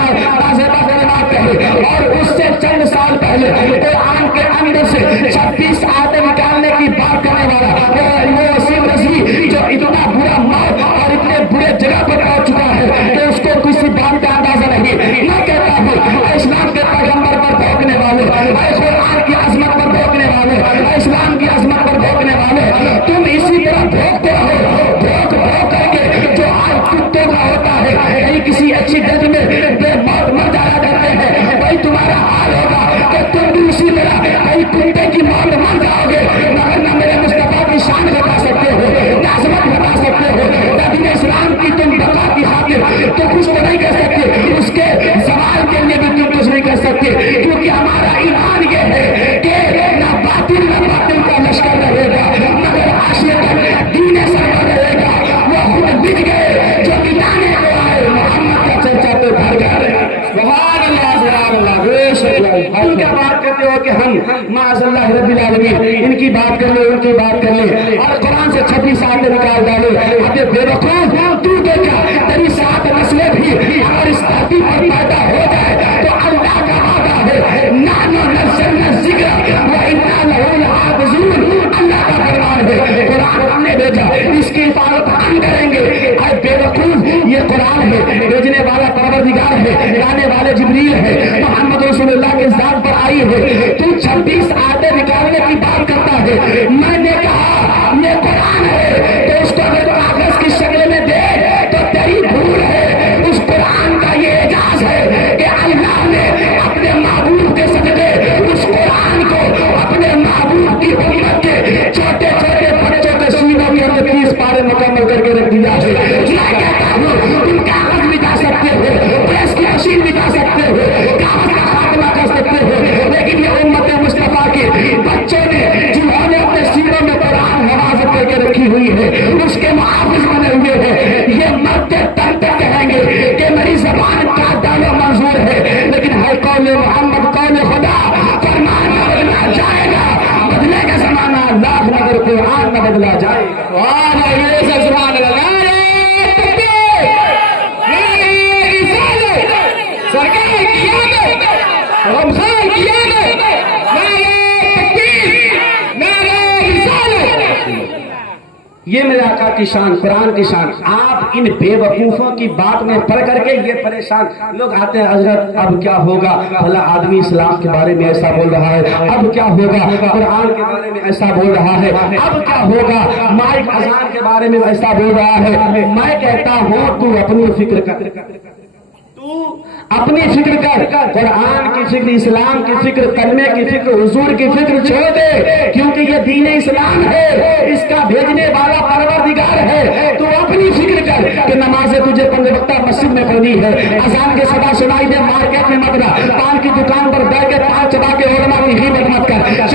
کہے اور اس سے چند سال پہلے قرآن کے اندر سے 26 آیتیں نکالنے کی بات کرنے والا وہ وسیم رضوی جو اتنا برا موت اور اتنے برے جگہ پر پہنچ چکا ہے کہ اس کو کسی بات کا اندازہ نہیں میں کہتا ہوں اسلام کے پیغمبر پر بھوکنے والے قرآن کی عظمت پر بھوکنے والے اسلام کی عظمت پر بھوکنے والے تم اسی طرح بھوکتے رہو بھوک کر کے جو آج کتوں کا ہوتا ہے کہیں کسی اچھی جگہ میں بے موت مر جایا کرتے ہیں وہی تمہارا حال ہوگا کہ تم بھی اسی طرح کہیں کتے کی موت مر جاؤ گے مگر نہ میرے مصطفیٰ کی شان بتا سکتے ہو نہ عظمت بتا سکتے ہو نہ دین اسلام کی تم بقا کی خاطر تو کچھ تو نہیں کر سکتے اس کے سوال کے لیے بھی تم کچھ نہیں کر سکتے کیونکہ ہمارا ایمان یہ ہے کہ نہ باطل کا لشکر رہے گا مگر عاشق دین سرور رہے گا وہ خود بچ گئے جو مٹانے کو آئے محمد کا چرچا تو بھر گئے سبحان اللہ ان کا بات کرتے ہو کہ ہم معاذ اللہ رب العالمین ان کی بات کر لیں ان کی بات کر لیں اور قرآن سے 26 آیتیں نکال ڈالے ابھی بے وقوف تو دیکھا تیری 7 نسلیں بھی اگر اس دھرتی پر پیدا ہو جائے تو اللہ کا وعدہ ہے نحن نزلنا الذکر وإنا لہ لحافظون اللہ کا فرمان ہے قرآن ہم نے بھیجا اس کی حفاظت ہم کریں گے اے بے وقوف یہ قرآن ہے بھیجنے والا پروردگار ہے لانے والے جبریل ہے محمد رسول اللہ کے ذات پر آئی ہے تو 26 آیتیں نکالنے کی بات کرتا ہے میں نے کہا یہ قرآن ہے تو اس کو اگر کاغذ کی شکل میں دے تو تیری بھول ہے اس قرآن کا یہ اعجاز ہے کہ اللہ نے اپنے محبوب کے صدقے اس قرآن کو اپنے محبوب کی امت کے چھوٹے چھوٹے بچوں کے سینوں کے اندر 30 پارے مکمل کر کے رکھ دیا ہے میں کہتا ہوں تم کاغذ بھی جا سکتے ہو پریس کی مشین بھی جا سکتے ہو کاغذ کا خاتمہ کر سکتے ہو لیکن یہ امت مصطفیٰ کے بچوں نے جنہوں نے اپنے سینوں میں قرآن حفاظت کر کے رکھی ہوئی ہے اس کے محافظ بنے ہوئے ہیں یہ مرتے تب تک کہیں گے کہ میری زبان کا دانہ منظور ہے لیکن ہے قول محمد قول خدا فرمان نہ بدلا جائے گا بدلے کا زمانہ لاکھ مگر قرآن نہ بدلا جائے گا سبحان اللہ سرکار یہ میرے آقا کی شان قرآن کی شان آپ ان بے وقوفوں کی بات میں پڑھ کر کے یہ پریشان لوگ آتے ہیں حضرت اب کیا ہوگا بھلا آدمی اسلام کے بارے میں ایسا بول رہا ہے اب کیا ہوگا قرآن کے بارے میں ایسا بول رہا ہے اب کیا ہوگا مائک اذان کے بارے میں ایسا بول رہا ہے میں کہتا ہوں تو اپنی فکر کر اپنی فکر کر قرآن کی فکر اسلام کی فکر کلمے کی فکر حضور کی فکر چھوڑ دے کیونکہ یہ دین اسلام ہے اس کا بھیجنے والا پروردگار ہے تو اپنی فکر کر کہ نمازیں تجھے 5 وقتہ مسجد میں پڑھنی ہے اذان کے صدا سنائی دے مارکیٹ میں مت رہا پان کی دکان پر بیٹھ کے پان چبا کے علماء کی غیبت مت کر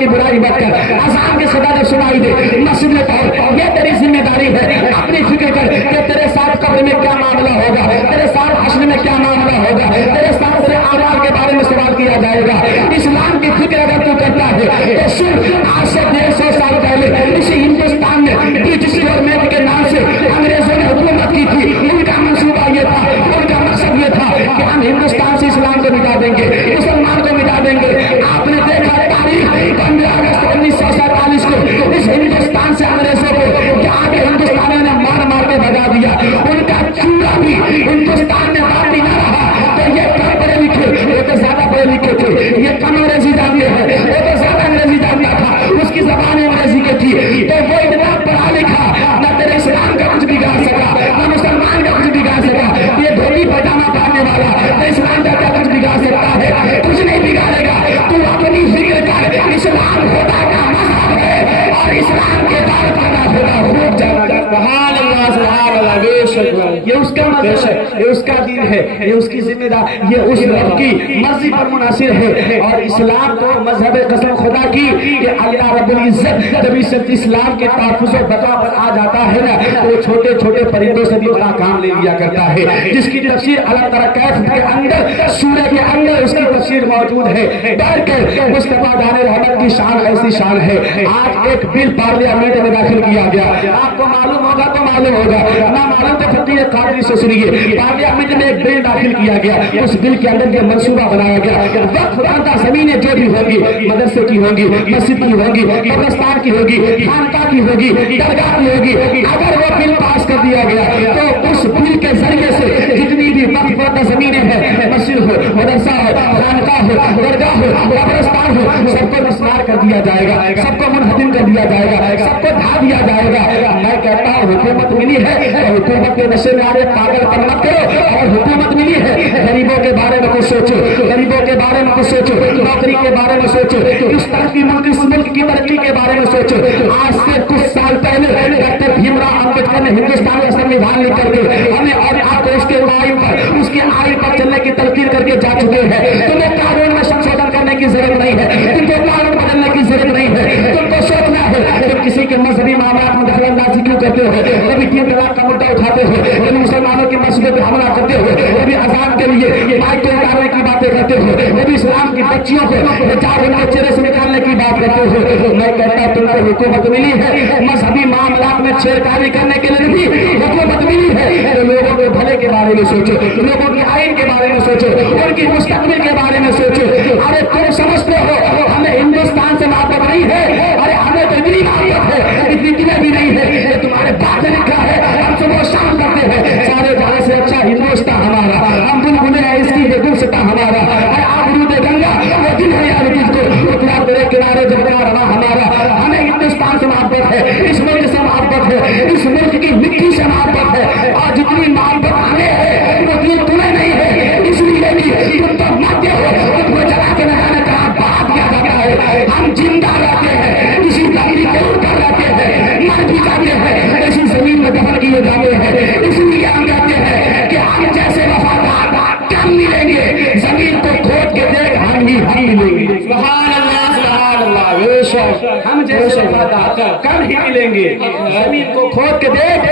کی برائی مت کر. اذان کی صدا جب سنائی دے مسجد میں پہنچ. یہ تیری ذمہ داری ہے. اپنی فکر کر کہ تیرے ساتھ قبر میں کیا معاملہ ہوگا, تیرے ساتھ حشر میں کیا معاملہ ہوگا, تیرے ساتھ سے اعمال کے بارے میں سوال کیا جائے گا. اسلام کی فکر اگر تو کرتا ہے تو صرف آج سے 150 سال پہلے اسی ہندوستان میں برٹش گورنمنٹ کے نام سے انگریزوں نے حکومت کی تھی. ان کا منصوبہ یہ تھا, ان کا مقصد یہ تھا کہ ہم ہندوستان سے اسلام کو مٹا دیں گے, مسلمان کو مٹا دیں گے. آپ نے دیکھا تاریخ 15 اگست 1947 کو اس ہندوستان سے انگریزوں کو جہاں کے ہندوستانیوں نے مار مار کے بھگا دیا. ان کا چورا بھی ہندوستان میں باقی نہ رہا. تو یہ کم پڑھے لکھے, یہ تو زیادہ پڑھے لکھے تھے, یہ کم انگریزی جانتے ہیں, یہ تو زیادہ انگریزی جانتا تھا, اس کی زبان انگریزی کی تھی. تو وہ اتنا پڑھا لکھا نہ تیرے اسلام کا کچھ بگاڑ سکا, نہ مسلمان کا کچھ بگاڑ سکا. یہ دھوتی پاجامہ پہننے والا اسلام کا کیا کچھ بگاڑ سکتا ہے؟ کچھ نہیں بگاڑے گا. تو اپنی فکر کر, اسلام خدا کا مذہب ہے اور اسلام کے دار پیدا ہوگا خوب جانا. سبحان اللہ, سبحان اللہ. بے شک یہ اس کا مذہب ہے, یہ اس کا دین ہے, یہ اس کی ذمہ دار, یہ اس رب کی مرضی پر منحصر ہے. اور اسلام تو مذہب قسم خدا کی کہ اللہ رب العزت جب اس اسلام کے تحفظ و بقا پر آ جاتا ہے نا تو وہ چھوٹے چھوٹے پرندوں سے بھی بڑا کام لے لیا کرتا ہے, جس کی تفسیر اللہ تعالیٰ کیف کے اندر سورہ کے اندر اس کی تفسیر موجود ہے. بیٹھ کر مصطفیٰ دان رحمت کی شان ایسی شان ہے. آج ایک بل پارلیمنٹ میں داخل کیا گیا, آپ کو معلوم ہوگا تو معلوم ہوگا, نہ معلوم تو فقیر قادری سے سنیے. پارلیمنٹ میں ایک بل داخل کیا گیا, اس بل کے اندر یہ منصوبہ بنایا گیا وقف کردہ زمینیں جو بھی ہوگی, مدرسے کی ہوگی, مسجد کی ہوگی, قبرستان کی ہوگی, خانقاہ کی ہوگی, درگاہ کی ہوگی, اگر وہ بل پاس کر دیا گیا تو اس بل کے ذریعے سے جتنی بھی وقف کردہ زمینیں ہیں, مسجد ہو, مدرسہ ہو, خانقاہ ہو, درگاہ ہو, قبرستان ہو, سب کو مسمار کر دیا جائے گا, سب کو منہدم کر دیا جائے گا, سب کو ڈھا دیا جائے گا. میں کہتا ہوں حکومت ملی ہے, حکومت کے نشے میں آ رہے پاگل پر مت کرو. اور حکومت ملی ہے, غریبوں کے بارے میں کچھ سوچو, غریبوں کے بارے میں کچھ سوچو, نوکری کے بارے میں سوچو, اس ترقی ملک اس ملک کی ترقی کے بارے میں سوچو. آج سے کچھ سال پہلے ڈاکٹر بھیم راؤ امبیڈکر نے ہندوستان کا سنویدھان لکھ کر کے ہمیں اور آپ کو اس کے آئین پر, اس کے آئین پر چلنے کی تلقین کر کے جا چکے ہیں. تمہیں قانون میں سنشودھن کرنے کی ضرورت نہیں ہے, تم کو قانون بدلنے کی ضرورت نہیں ہے. تم کو سوچنا ہے کہ کسی کے مذہبی معاملات میں دخل اندازی کیوں کرتے ہو, کبھی 3 طلاق کا مدعا اٹھاتے ہو, کبھی مسلمانوں کی مسجدوں پہ حملہ کرتے ہو, کبھی اذان کے لیے مائک کو نکالنے کی باتیں کرتے ہو, کبھی اسلام کی بچیوں کو حجاب ان کے چہرے سے نکالنے کی بات کرتے ہو. میں کہتا ہوں تم کو حکومت ملی ہے, مذہبی معاملات میں چھیڑخانی کرنے کے لیے بھی حکومت ملی ہے. لوگوں کے بھلے کے بارے میں سوچو, لوگوں کے آئین کے بارے میں سوچو, ان کی مستقبل کے بارے میں سوچو. ارے تم سمجھتے ہو ہمیں ہندوستان سے محبت نہیں ہے, ارے ہمیں تو اتنی محبت ہے, اتنی دلیں بھی نہیں ہے, یہ تمہارے باپ نے لکھا ہے. ہم صبح شام کرتے ہیں سارے جہاں سے اچھا ہندوستان ہمارا, ہم بلبلے ہیں اس کی یہ گلستان ہمارا. آپ رود گنگا وہ دل ہے یار جس کو اتنا تیرے کنارے جھکا رہا ہمارا. ہمیں ہندوستان سے محبت ہے, اس ملک سے محبت ہے, اس ملک کی مٹی سے محبت ہے. اور جتنی محبت ہمیں ہے اتنی تمہیں نہیں ہے, اس لیے بھی تم تو مرتے ہو, تم کو جلا کے نہ کہا بات کیا جاتا ہے. ہم زندہ رہتے ہیں, کسی لکڑی کے اوپر رہتے ہیں, مر بھی جاتے ہیں, ایسی زمین میں دفن کیے جاتے ہیں. اس لیے ہم کہتے ہیں کہ ہم جیسے وفادار کم ملیں گے, زمین کو کھود کے دیکھ ہم ہی ملیں گے. سبحان اللہ, سبحان اللہ. بے شک ہم جیسے وفادار کم ہی ملیں گے, زمین کو کھود کے دیکھ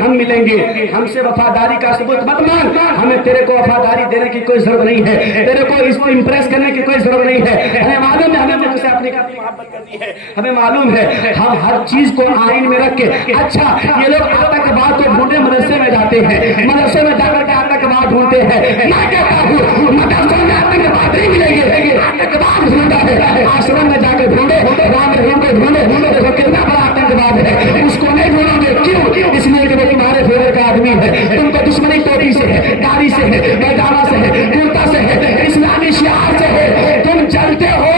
ہم ملیں گے. ہم سے وفاداری کا ثبوت مت مانگ, ہمیں تیرے کو وفاداری دینے کی کوئی ضرورت نہیں ہے, تیرے کو اس کو امپریس کرنے کی کوئی ضرورت نہیں ہے. ہمیں معلوم ہے ہمیں سے اپنی محبت کرنی ہے, ہمیں معلوم ہے ہم ہر چیز کو آئین میں رکھ کے. اچھا یہ لوگ آتنکواد کو ڈھونڈنے مدرسے میں جاتے ہیں, مدرسے میں جا کر کے آتنکواد ڈھونڈتے ہیں. میں کہتا ہوں مدرسوں میں آتنکواد نہیں ملیں گے, آتنکواد ڈھونڈا ہے آشرم میں جا کے ڈھونڈو, رام رحیم کو ڈھونڈو, دیکھو کتنا بڑا آتنکواد ہے. اس کو نہیں ڈھونڈو گے, کیوں؟ اس لیے کہ وہ تمہارے فیور کا آدمی ہے. تم کو دشمنی ٹوپی سے ہے, داڑھی سے ہے, پیجامہ سے ہے, کرتا سے ہے, اسلامی شعار سے ہے. تم چلتے ہو,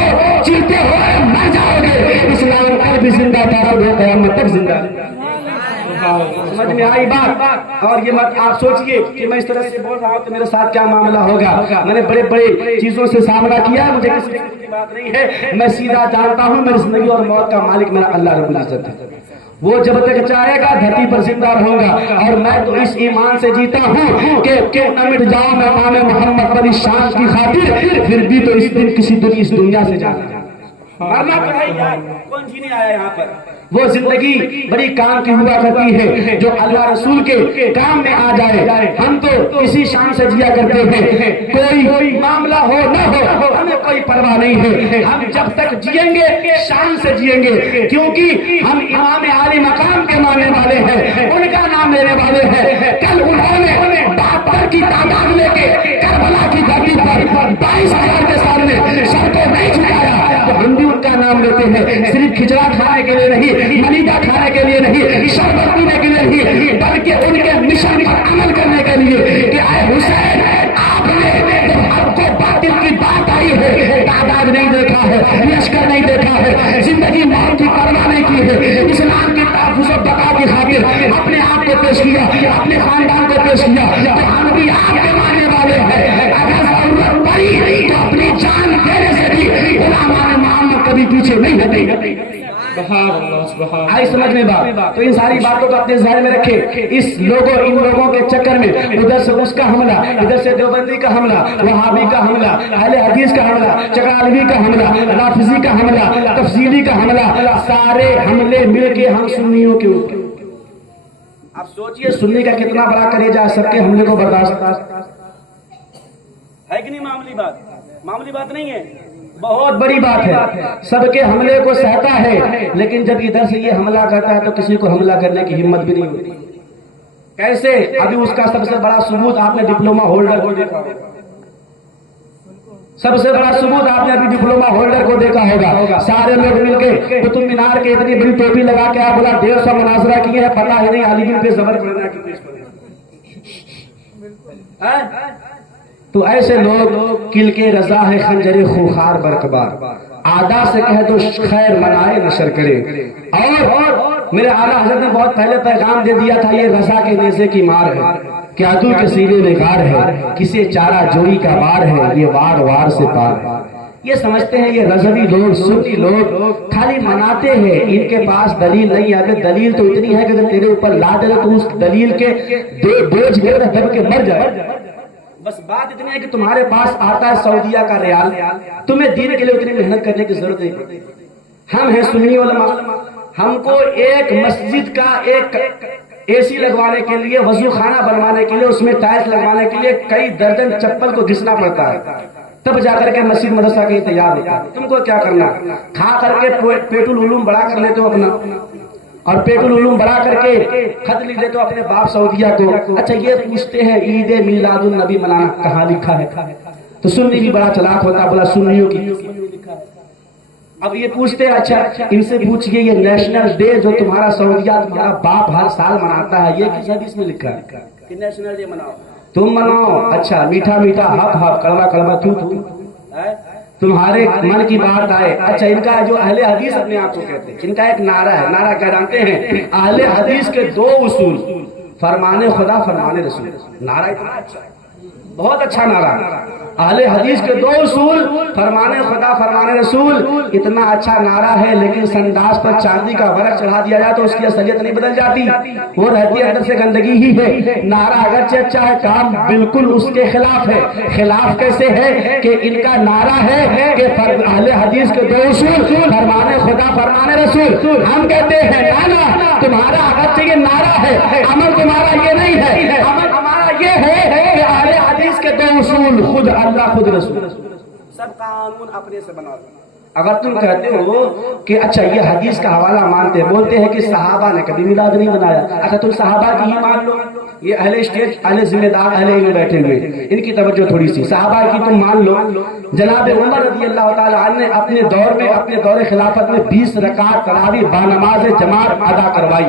چلتے ہو, مر جاؤ گے. اسلام کل بھی زندہ تھا, قیامت تک زندہ. سمجھ میں آئی بات؟ اور یہ مت آپ سوچئے کہ میں اس طرح سے بول رہا ہوں تو میرے ساتھ کیا معاملہ ہوگا. میں نے بڑے بڑے چیزوں سے سامنا کیا, مجھے کسی کی بات نہیں ہے. میں سیدھا جانتا ہوں میری زندگی اور موت کا مالک میرا اللہ رب العزت ہے. وہ جب تک چاہے گا دھرتی پر زندہ رہوں گا, اور میں تو اس ایمان سے جیتا ہوں کہ کیوں نہ مٹ جاؤں میں نام محمد پر اس شان کی خاطر, پھر بھی تو اس دن کسی دن اس دنیا سے جانا. مرنا تو ہے یار، کون جینے آیا یہاں پر؟ وہ زندگی بڑی کام کی ہوا کرتی ہے جو اللہ رسول کے کام میں آ جائے۔ ہم تو اسی شان سے جیا کرتے ہیں، کوئی معاملہ ہو نہ ہو ہمیں کوئی پرواہ نہیں ہے، ہم جب تک جئیں گے شان سے جئیں گے، کیونکہ ہم امام عالی مقام کے ماننے والے ہیں، ان کا نام لینے والے ہیں۔ کل انہوں نے 72 کی تعداد لے کے کربلا کی دھرتی پر 22,000 کے سامنے سر کو نہیں جھکایا، تو ہم بھی ان کا نام لیتے ہیں، صرف کھچڑا کھانے کے لیے نہیں، ملیدہ کھانے کے لیے نہیں، شربت پینے کے لیے نہیں، بلکہ ان کے مشن پر عمل کرنے کے لیے کہ اے حسین، آپ نے جب حق کو باطل کی بات آئی ہے، تعداد نہیں دیکھا ہے، لشکر نہیں دیکھا ہے، زندگی موت کی پرواہ نہیں کی ہے، اسلام کی تحفظ و بقا کی خاطر اپنے آپ کو پیش کیا، اپنے خاندان کو پیش کیا، تو ہم بھی آپ کے ماننے والے ہیں۔ اگر ضرورت پڑی تو اپنی جان دینے سے بھی غلامان محمد کبھی پیچھے نہیں ہٹے۔ آئی سمجھ میں بات؟ تو ان ساری باتوں کو اپنے ذہن میں رکھے۔ ان لوگوں کے چکر میں ادھر سے اس کا حملہ، ادھر سے دیوبندی کا حملہ، وہابی کا حملہ، اہل حدیث کا حملہ، چکالوی کا حملہ، رافضی کا حملہ، تفصیلی کا حملہ، سارے حملے مل کے ہم سنیوں کے اوپر۔ آپ سوچئے سنی کا کتنا بڑا کلیجہ سب کے حملے کو برداشت ہے کہ نہیں؟ معمولی بات نہیں ہے، بہت بڑی بات ہے، سب کے حملے کو سہتا ہے، لیکن جب ادھر سے یہ حملہ کرتا ہے تو کسی کو حملہ کرنے کی ہمت بھی نہیں ہوتی۔ کیسے؟ ابھی اس کا سب سے بڑا ثبوت آپ نے ڈپلوما ہولڈر کو دیکھا ہوگا، سب سے بڑا ثبوت آپ نے ابھی ڈپلوما ہولڈر کو دیکھا ہوگا، سارے لوگ مل کے قطب مینار کے اتنی بڑی ٹوپی لگا کے آپ بولا 150 مناظرہ کیے ہیں، پتہ ہی نہیں علی پہ زبر پڑنا کی پیش تو ایسے لوگ کل کے رضا ہے خنجر خوخار برقبار، آدھا سے کہہ تو خیر منائے نشر کرے۔ اور میرے اعلیٰ حضرت نے بہت پہلے پیغام دے دیا تھا، یہ رضا کے نیزے کی مار ہے کہ عدو کے سینے میں کار ہے، کسے چارہ جوڑی کا بار ہے، یہ وار وار سے پار ہے۔ یہ سمجھتے ہیں یہ رضوی لوگ، سنی لوگ خالی مناتے ہیں، ان کے پاس دلیل نہیں ہے۔ اگر دلیل تو اتنی ہے کہ اگر تیرے اوپر لا دے تو اس دلیل کے بوجھ کے دب کے مر جائے۔ بس بات اتنی ہے کہ تمہارے پاس آتا ہے سعودیہ کا ریال، تمہیں دین کے لیے اتنی محنت کرنے کی ضرورت نہیں۔ ہم ہیں سنی علماء، ہم کو ایک مسجد کا ایک اے سی لگوانے کے لیے، وضو خانہ بنوانے کے لیے، اس میں ٹائلس لگوانے کے لیے کئی درجن چپل کو گھسنا پڑتا ہے، تب جا کر کے مسجد مدرسہ کے تیار ہوتا ہے۔ تم کو کیا کرنا؟ کھا کر کے پیٹ العلوم بڑا کر لیتے ہو اپنا، اور پیٹ العلوم بڑا کر کے خط لکھ دیتے ہو اپنے باپ سعودیہ کو۔ اچھا یہ پوچھتے ہیں عید میلاد النبی منانا کہاں لکھا ہے؟ تو سنی بھی بڑا چلاک ہوتا، بولا سنیوں کی لکھا ہے۔ اب یہ پوچھتے ہیں اچھا ان سے پوچھئے یہ نیشنل ڈے جو تمہارا سعودیہ تمہارا باپ ہر سال مناتا ہے، یہ کس حدیث میں لکھا ہے کہ نیشنل ڈے مناؤ؟ تم مناؤ، اچھا میٹھا میٹھا ہپ ہپ کڑوا کڑوا تو تمہارے من کی بات آئے۔ اچھا ان کا جو اہل حدیث اپنے آپ کو کہتے ہیں، ان کا ایک نعرہ ہے، نعرہ کیا جانتے ہیں؟ اہل حدیث کے 2 اصول، فرمان خدا فرمان رسول۔ نعرہ اتنا اچھا ہے، بہت اچھا نعرہ، اہل حدیث کے 2 اصول، فرمان خدا فرمان رسول، اتنا اچھا نعرہ ہے، لیکن سنداس پر چاندی کا ورق چڑھا دیا جائے تو اس کی اصلیت نہیں بدل جاتی، وہ رہتی ہے اندر سے گندگی ہی ہے۔ نعرہ اگرچہ اچھا ہے، کام بالکل اس کے خلاف ہے۔ خلاف کیسے ہے کہ ان کا نعرہ ہے کہ اہل حدیث کے 2 اصول، فرمان خدا فرمان رسول۔ ہم کہتے ہیں نانا تمہارا اگرچہ یہ نعرہ ہے، عمل تمہارا یہ نہیں ہے، عمل ہمارا یہ ہے کہ اہل حدیث کے 2 اصول، خود اللہ خود رسول، سب قانون اپنے سے بنا دو۔ اگر تم کہتے ہو کہ اچھا یہ حدیث کا حوالہ مانتے، بولتے ہیں کہ صحابہ نے کبھی میلاد نہیں منایا، اچھا تم صحابہ کی ہی مان لو، یہ اہل اسٹیج اہل ذمہ دار اہل علم بیٹھے ہوئے، ان کی توجہ تھوڑی سی، صحابہ کی تم مان لو۔ جناب عمر رضی اللہ تعالی عنہ نے اپنے دور میں، اپنے دور خلافت میں 20 رکعت تراویح بانماز جماعت ادا کروائی،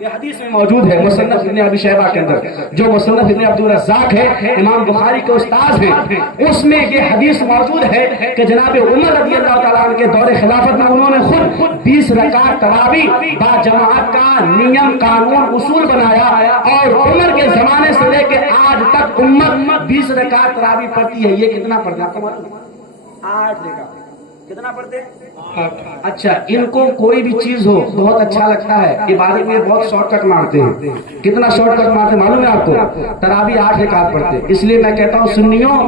یہ حدیث میں موجود ہے مصنف ابن ابی شیبہ کے اندر، جو مصنف ابن عبد الرزاق ہے، امام بخاری کے استاذ ہیں، اس میں یہ حدیث موجود ہے کہ جناب عمر رضی اللہ تعالیٰ عنہ کے دور خلافت میں انہوں نے خود 20 رکعت تراویح با جماعت کا نیم قانون اصول بنایا، اور عمر کے زمانے سے لے کے آج تک امت 20 رکعت تراویح پڑھتی ہے۔ یہ کتنا پڑھنا؟ 8 رکعت کتنا پڑھتے ہیں؟ اچھا، ان کو کوئی بھی چیز ہو بہت اچھا لگتا ہے، عبادت میں بہت شارٹ کٹ مارتے ہیں. کتنا شارٹ کٹ مارتے ہیں معلوم ہے آپ کو؟ تراویح 8 رکعت پڑھتے ہیں. اس لیے میں کہتا ہوں سنیوں،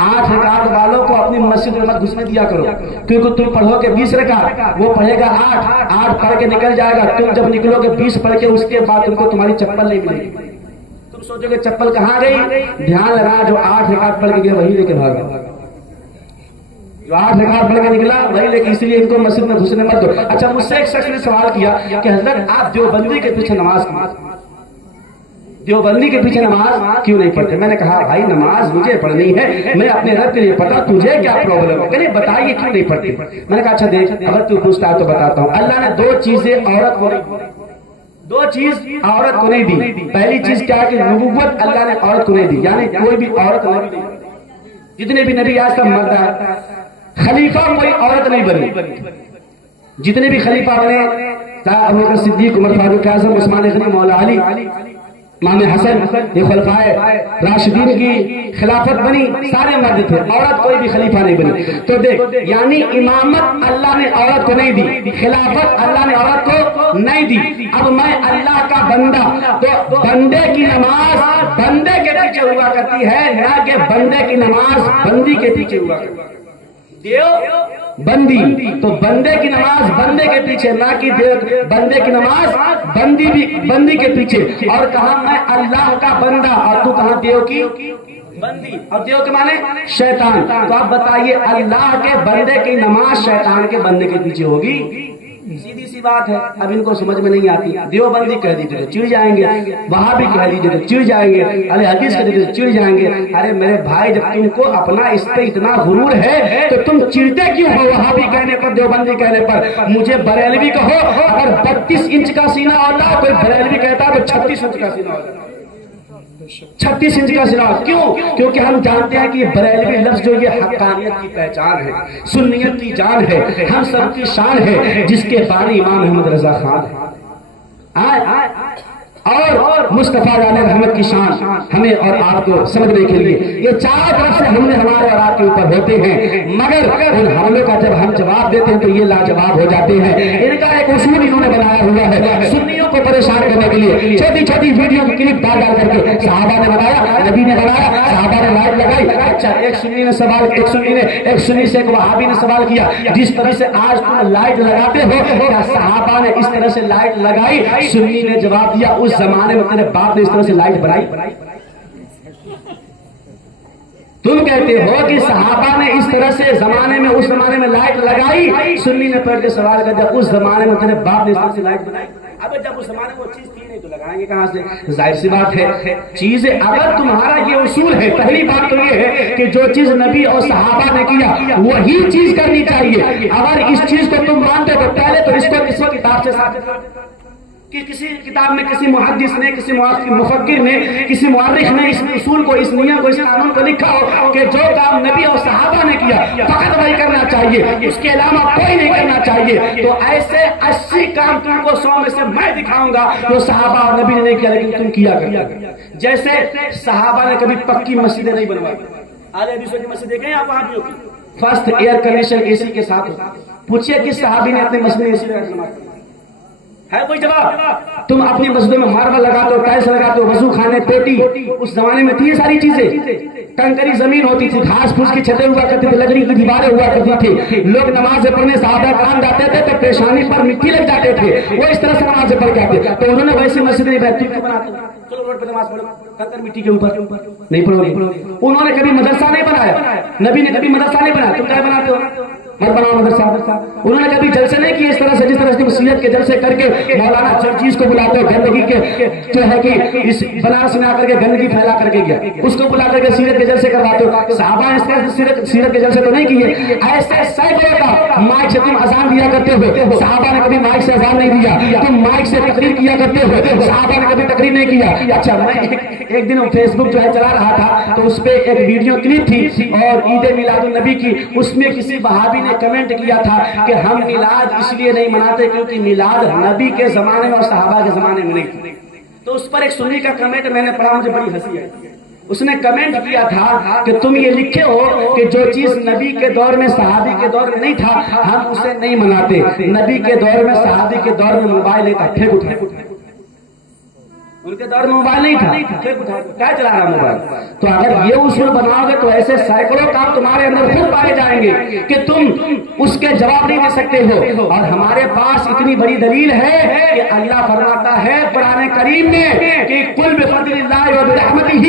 8 رکعت والوں کو اپنی مسجد میں مت گھسنے دیا کرو، کیونکہ تم پڑھو گے 20 رکعت، وہ پڑھے گا 8 پڑھ کے نکل جائے گا. تم جب نکلو گے 20 پڑھ کے، اس کے بعد تم کو تمہاری چپل نہیں ملے گی. تم سوچو گے چپل کہاں گئی؟ دھیان لگا جو 8 رکعت پڑھ کے گیا وہی لے کے بھاگا، جو 8 رکعت پڑھ کے نکلا وہی لے کے. اس لیے ان کو مسجد میں گھسنے مت دو. اچھا، مجھ سے ایک شخص نے سوال کیا کہ حضرت آپ دیوبندی کے پیچھے نماز دیوبندی کے پیچھے نماز کیوں نہیں پڑھتے؟ میں نے کہا بھائی نماز مجھے پڑھنی ہے، میں اپنے رب کے لیے پڑھتا، تجھے کیا پرابلم ہے؟ کہنے بتائیے کیوں نہیں پڑھتے؟ میں نے کہا اچھا دیکھ، اگر تو پوچھتا ہے تو بتاتا ہوں. اللہ نے 2 چیزیں عورت کو نہیں دی. پہلی چیز کیا ہے کہ نبوت اللہ نے عورت کو نہیں دی، یعنی کوئی بھی عورت نبی نہیں. جتنے بھی نبی آج تک مرد ہے، خلیفہ کوئی عورت نہیں بنی. جتنے بھی خلیفہ بنے، چاہے ابوبکر صدیق، عمر فاروق اعظم، عثمان غنی، مولا علی، امام حسن، یہ خلفائے راشدین کی خلافت بنی، سارے مرد تھے، عورت کوئی بھی خلیفہ نہیں بنی. تو دیکھ، یعنی امامت اللہ نے عورت کو نہیں دی، خلافت اللہ نے عورت کو نہیں دی. اب میں اللہ کا بندہ، تو بندے کی نماز بندے کے پیچھے ہوا کرتی ہے، نہ کہ بندے کی نماز بندی کے پیچھے ہوا کرتی ہے. بندی تو بندے کی نماز بندے کے پیچھے، نہ کہ بندے کی نماز بندی کے پیچھے. اور کہا میں اللہ کا بندہ، اور تو کہاں دیو کی بندی، اور دیو کے معنی شیطان. تو آپ بتائیے اللہ کے بندے کی نماز شیطان کے بندے کے پیچھے ہوگی؟ سیدھی سی بات ہے. اب ان کو سمجھ میں نہیں آتی. دیوبندی کہہ دیجیے تو چڑ جائیں گے، وہابی کہہ دیجیے تو چڑ جائیں گے، ارے حدیث کہہ دیجیے تو چڑ جائیں گے. ارے میرے بھائی، جب تم کو اپنا اس پہ اتنا غرور ہے تو تم چڑتے کیوں ہو وہابی کہنے پر، دیوبندی کہنے پر؟ مجھے بریلوی کہو، اگر 32 انچ کا سینہ ہوتا، کوئی بریلوی کہتا تو 36 انچ کا سینہ ہوتا. 36 انچ کا سینہ. کیوں؟ کیونکہ ہم جانتے ہیں کہ یہ بریلوی لفظ جو یہ حقانیت کی پہچان ہے، سنیت کی جان ہے، ہم سب کی شان ہے، جس کے بانی امام محمد رضا خان ہے، اور مصطفیٰ علیہ رحمت کی شان ہمیں اور آپ کو سمجھنے کے لیے یہ چار طرف سے حملے ہمارے اور آپ کے اوپر ہوتے ہیں، مگر ان حملوں کا جب ہم جواب دیتے ہیں تو یہ لاجواب ہو جاتے ہیں. ان کا ایک اصول انہوں نے بنایا ہوا ہے سنیوں کو پریشان کرنے کے لیے. چھوٹی چھوٹی ویڈیو کی کلپ ڈال کر کے صحابہ نے بنایا، نبی نے بنایا، صحابہ نے لائٹ لگائی. اچھا، ایک سنی نے سوال، ایک سنی سے ایک وہابی نے سوال کیا، جس طرح سے آج تم لائٹ لگاتے ہو کیا صحابہ نے اس طرح سے لائٹ لگائی؟ سنی نے جواب دیا اس زمانے میں تیرے باپ نے اس طرح سے لائٹ بنائی؟ تم کہتے ہو کہ صحابہ نے اس طرح سے زمانے میں، اس زمانے میں لائٹ لگائی. سنی نے پڑھ کے سوال کر دیا اس زمانے میں تیرے باپ نے اس طرح سے لائٹ بنائی؟ اب جب اس زمانے میں وہ چیز تھی نہیں تو لگائیں گے کہاں سے؟ ظاہر سی بات ہے چیزیں، اگر تمہارا یہ اصول ہے، پہلی بات تو یہ ہے کہ جو چیز نبی اور صحابہ نے کیا وہی چیز کرنی چاہیے. اگر اس چیز کو تم مانتے ہو پہلے تو اس کو کسی کتاب سے ثابت کرو، کہ کسی کتاب میں کسی محدث نے، کسی مفکر نے، کسی مورخ نے اس اصول کو، اس نیم کو، اس قانون کو لکھا ہو کہ جو کام نبی اور صحابہ نے کیا فقط وہی کرنا چاہیے، اس کے علاوہ کوئی نہیں کرنا چاہیے. تو ایسے 80 کام تم کو 100 میں سے میں دکھاؤں گا جو صحابہ اور نبی نے نہیں کیا لیکن تم کیا کرتے. جیسے صحابہ نے کبھی پکی مسجدیں نہیں بنوائی. اہل حدیثوں کی مسجد دیکھیں آپ وہاں بھی ہوگی، فرسٹ ایئر کنڈیشن اے سی کے ساتھ. پوچھئے کس صحابی نے اپنے مسجد میں اے سی لگا ہے؟ کوئی جواب؟ تم اپنی مسجدوں میں ماربل لگاتے ہو، ٹائلس لگاتے ہو، وضو خانے، پوٹی. اس زمانے میں تھی یہ ساری چیزیں. کنکری زمین ہوتی تھی، گھاس پھوس کی چھتیں ہوا کرتی تھی، لکڑی کی دیواریں ہوا کرتی تھی. لوگ نماز پڑھنے صحابہ کرام جاتے تھے تو پیشانی پر مٹی لگ جاتے تھے، وہ اس طرح سے نماز پڑھ کے آتے. تو انہوں نے ویسی مسجد نہیں بنائی. تم کیوں بناتے ہو؟ چلو روڈ پہ نماز پڑھو، کنکر مٹی کے اوپر نہیں پڑھو گے. انہوں نے کبھی مدرسہ نہیں بنایا، نبی نے کبھی مدرسہ نہیں بنایا. تم کیا بناتے ہو؟ مت بناؤ مدرسہ. انہوں نے کبھی جلسے نہیں کیے اس طرح سے، جس طرح سے سیرت کے جلسے کر کے مولانا چرچیز کو بلاتے ہو، گندگی کے جو ہے کہ اس بنارس میں آ کر کے گندگی پھیلا کر کے گیا، اس کو بلا کر کے سیرت کے جلسے کرواتے ہو. صحابہ اس طرح سے سیرت کے جلسے تو نہیں کیے. ایسے سینکڑوں کا مائک سے تم اذان دیا کرتے ہو، صحابہ نے کبھی مائک سے اذان نہیں دیا. تم مائک سے تقریر کیا کرتے ہو، صحابہ نے کبھی تقریر نہیں کیا. اچھا، میں ایک دن فیس بک جو ہے چلا رہا تھا تو اس پہ ایک ویڈیو کلپ تھی اور عید میلاد النبی کی. اس میں کسی وہابی نے کمنٹ کیا تھا کہ ہم میلاد اس لیے نہیں مناتے کیونکہ میلاد نبی کے زمانے میں اور صحابہ کے زمانے میں نہیں تھی. تو اس پر ایک سنی کا کمنٹ میں نے پڑھا، مجھے بڑی ہنسی آئی. اس نے کمنٹ کیا تھا کہ تم یہ لکھے ہو کہ جو چیز نبی کے دور میں صحابی کے دور میں نہیں تھا ہم اسے نہیں مناتے. نبی کے دور میں صحابی کے دور میں موبائل نہیں تھا, پھینک اٹھا. ان کے دور میں موبائل نہیں تھا, کیا چلا رہا موبائل. تو اگر یہ اصول بناؤ گے تو ایسے سینکڑوں کام تمہارے اندر خود پائے جائیں گے کہ تم اس کے جواب نہیں دے سکتے ہو. اور ہمارے پاس اتنی بڑی دلیل ہے کہ اللہ فرماتا ہے قرآن کریم میں کہ قل بفضل اللہ وبرحمتہ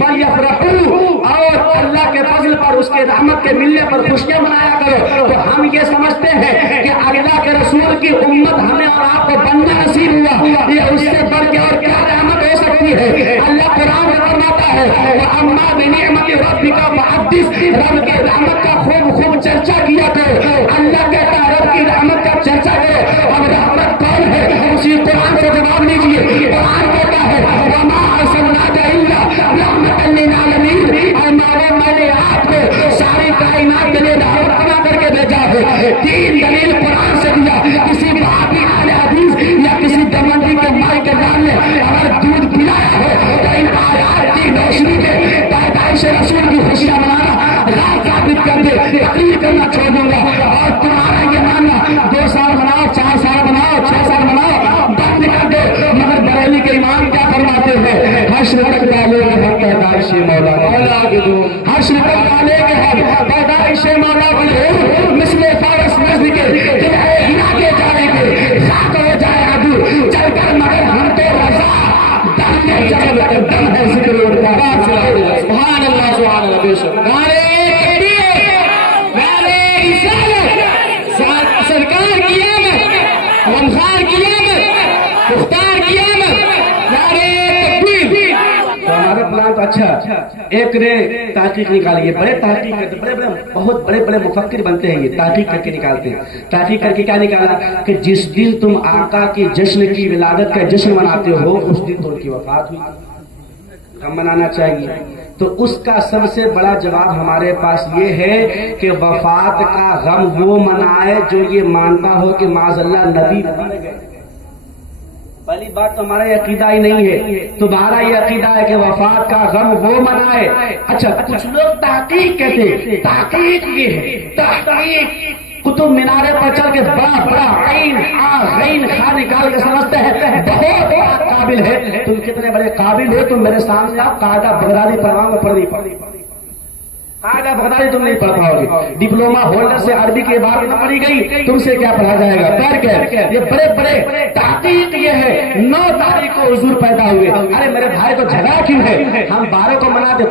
فلیفرحوا, اور اللہ کے فضل پر اس کے رحمت کے ملنے پر خوشیاں منایا کرو. تو ہم یہ سمجھتے ہیں کہ اللہ کے رسول کی امت ہمیں اور آپ کو بننا نصیب ہوا, یہ اس سے بڑھ کے اور کیا رحمت ہو سکتی ہے. اللہ قرآن میں فرماتا ہے وَأَمَّا بِنِعْمَةِ رَبِّكَ فَحَدِّثْ, رب کی رحمت کا خوب چرچا کیا کرو. اللہ کہتا ہے رب کی رحمت کا چرچا کرو. اب رحمت کون ہے اسی قرآن سے جواب دیجیے. قرآن کہتا ہے وَمَا أَرْسَلْنَاكَ إِلَّا رَحْمَةً لِّلْعَالَمِينَ, اے معلوم میں نے آپ کو ساری کائنات کے لیے رحمت بنا کر کے بھیجا ہے. تین دلیل قرآن سے دیا. کسی بھابی اہل حدیث یا کسی دمندی کے مائی کے جان نے اگر دودھ پلایا ہے تو ان آیات کی روشنی میں پیدائش رسول کی خوشیاں منانا غیر ثابت کر دے. تقریر کرنا چھوڑ دوں گا اور تمہارا یہ ماننا 2 سال مناؤ, 4 سال مناؤ, 6 سال مناؤ بند کر دے. مگر بریلی کے امام کیا فرماتے ہیں حشر تک ڈالے گے ہم پیدائش مولا, حشر تک ڈالے گے ہم پیدائش مولا بنے مثل فارس نزد کے ہلا کے جائیں گے. خاک ہو جائے ابو چل کر مگر ہم تو رضا ڈالنے چل دم ہے ذکر کا. سبحان اللہ سبحان اللہ. بے شک سرکار کی آمد, رمضان کی آمد, مختار کی آمد, نعرے تکبیر. تو ہمارا پلان تو اچھا, ایک نے تحقیق نکالی ہے, بڑے تحقیق کرتے, بہت بڑے مفکر بنتے ہیں یہ, تحقیق کر کے نکالتے ہیں. تحقیق کر کے کیا نکالا کہ جس دن تم آقا کی جشن کی ولادت کا جشن مناتے ہو اس دن تو ان کی وفات ہوئی, ہم منانا چاہیے. تو اس کا سب سے بڑا جواب ہمارے پاس یہ ہے کہ وفات کا غم وہ منائے جو یہ مانتا ہو کہ معاذ اللہ نبی مر گئے. پہلی بات تو ہمارا یہ عقیدہ ہی نہیں ہے. تمہارا یہ عقیدہ ہے کہ وفات کا غم وہ منائے. اچھا کچھ لوگ تحقیق کہتے ہیں, تحقیق یہ ہے, تحقیق قطب مینارے پر چل کے بڑا عین غین خا نکال کے سمجھتے ہیں بہت قابل ہے. تم کتنے بڑے قابل ہو, تم میرے سامنے آپ قاعدہ بغدادی پڑھاؤ گے, پڑھ نہیں قاعدہ بغدادی تم نہیں پڑھ پاؤ گے. ڈپلوما ہولڈر سے عربی کی عبارت نہ پڑھی گئی, تم سے کیا پڑھا جائے گا. پیر کیا یہ بڑے تحقیق یہ ہے 9 تاریخ کو حضور پیدا ہوئے. ارے میرے بھائی تو جھگڑا کیوں ہے, ہم 12 کو مناتے,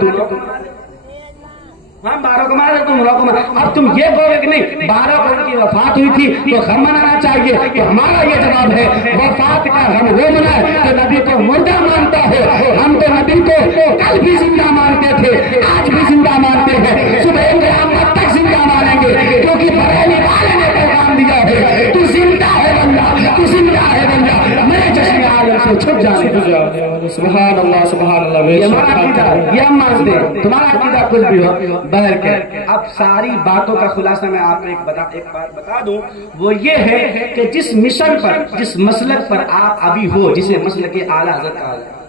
ہم 12 کو مانا تم 9 کو مانا. اب تم یہ کہو گے کہ نہیں 12 کو ان کی وفات ہوئی تھی تو غم منانا چاہیے. تو ہمارا یہ جواب ہے وفات کا غم وہ منائے جو نبی کو مردہ مانتا ہے. ہم تو نبی کو کل بھی زندہ مانتے تھے, آج بھی زندہ مانتے ہیں, صبح قیامت تک زندہ مانیں گے, کیونکہ بریلی والے نے پیغام دیا ہے تو زندہ ہے بندہ, تو زندہ ہے بندہ, میرے جشن عالم سے چھپ جانے. سبحان اللہ سبحان اللہ. یہ ہمارا عقیدہ, یہ ہم مانتے ہیں. تمہارا عقیدہ کچھ بھی ہو بہر کے. اب ساری باتوں کا خلاصہ میں آپ کو ایک بات بتا دوں, وہ یہ ہے کہ جس مشن پر, جس مسلک پر آپ ابھی ہو, جسے مسلک اعلیٰ حضرت کہا جائے,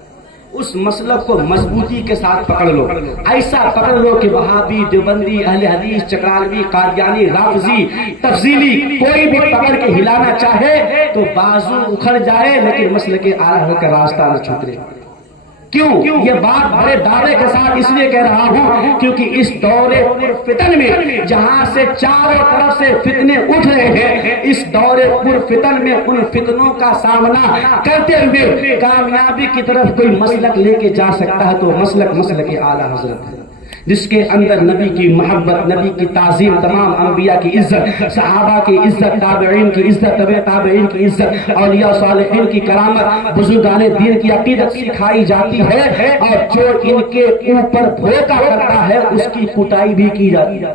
اس مسلک کو مضبوطی کے ساتھ پکڑ لو. ایسا پکڑ لو کہ وہابی, دیوبندی, اہل حدیث, چکرالوی, قادیانی, رافضی, تفضیلی کوئی بھی پکڑ کے ہلانا چاہے تو بازو اکھڑ جائے, لیکن مسلک اعلیٰ کا راستہ نہ چھوٹے. کیوں یہ بات بڑے دعوے کے ساتھ اس لیے کہہ رہا ہوں کیونکہ اس دور پر فتن میں جہاں سے چاروں طرف سے فتنے اٹھ رہے ہیں, اس دور پر فتن میں ان فتنوں کا سامنا کرتے ہوئے کامیابی کی طرف کوئی مسلک لے کے جا سکتا ہے تو مسلک اعلیٰ حضرت ہے, جس کے اندر نبی کی محبت, نبی کی تعظیم, تمام انبیاء کی عزت, صحابہ کی عزت, تابعین کی عزت, تبع تابعین کی عزت, اولیاء صالحین کی کرامت, بزرگان دین کی عقیدت سکھائی جاتی ہے, اور جو ان کے اوپر دھوکہ کرتا ہے اس کی کٹائی بھی کی جاتی ہے.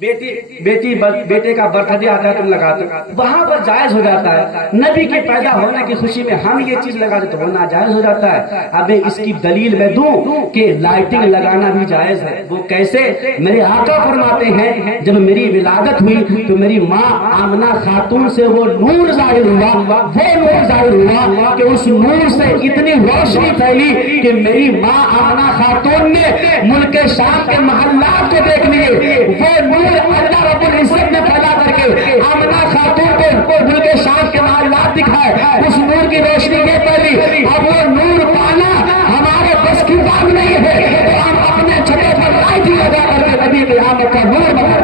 بیٹے کا برتھ ڈے آتا ہے تم لگاتے ہو، وہاں پر جائز ہو جاتا ہے. نبی کے پیدا ہونے کی خوشی میں ہم یہ چیز لگاتے تو وہ ناجائز ہو جاتا ہے. اب اس کی دلیل میں دوں کہ لائٹنگ لگانا بھی جائز ہے. وہ کیسے؟ میرے آقا فرماتے ہیں جب میری ولادت ہوئی تو میری ماں آمنہ خاتون سے وہ نور ظاہر ہوا کہ اس نور سے اتنی روشنی پھیلی کہ میری ماں آمنہ خاتون نے ملک شام کے محلات کو دیکھ لیے. وہ نور اللہ رب العزت نے پھیلا کر کے آمنہ خاتون کو ملک شام کے محلات دکھائے. اس نور کی روشنی یہ پھیلی. اب وہ نور پانا ہمارے بس کی بات نہیں ہے تو ہم اپنے چھتوں پر لائٹ لگا کر کے نبی کی آمد کا نور بنا.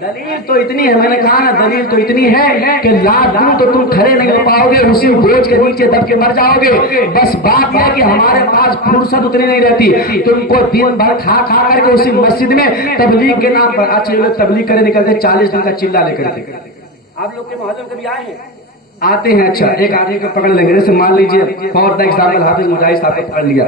دلیل تو اتنی ہے، میں نے کہا نا دلیل تو اتنی ہے کہ لات دوں تو تم کھڑے نہیں ہو پاؤ گے، اسی بوجھ کے نیچے دب کے مر جاؤ گے. بس بات یہ کہ ہمارے پاس فرصت اتنی نہیں رہتی. تم کو دن بھر کھا کر کے اسی مسجد میں تبلیغ کے نام پر اچھے لوگ تبلیغ کرے نکلتے 40 دن کا چلہ لے کر کے. آپ لوگ کے محلے میں کبھی آئے ہیں؟ آتے ہیں. اچھا ایک آدمی کو پکڑ لیں گے، جیسے مان لیجیے فور دا ایگزامپل حافظ مجاہد صاحب کو پکڑ لیا.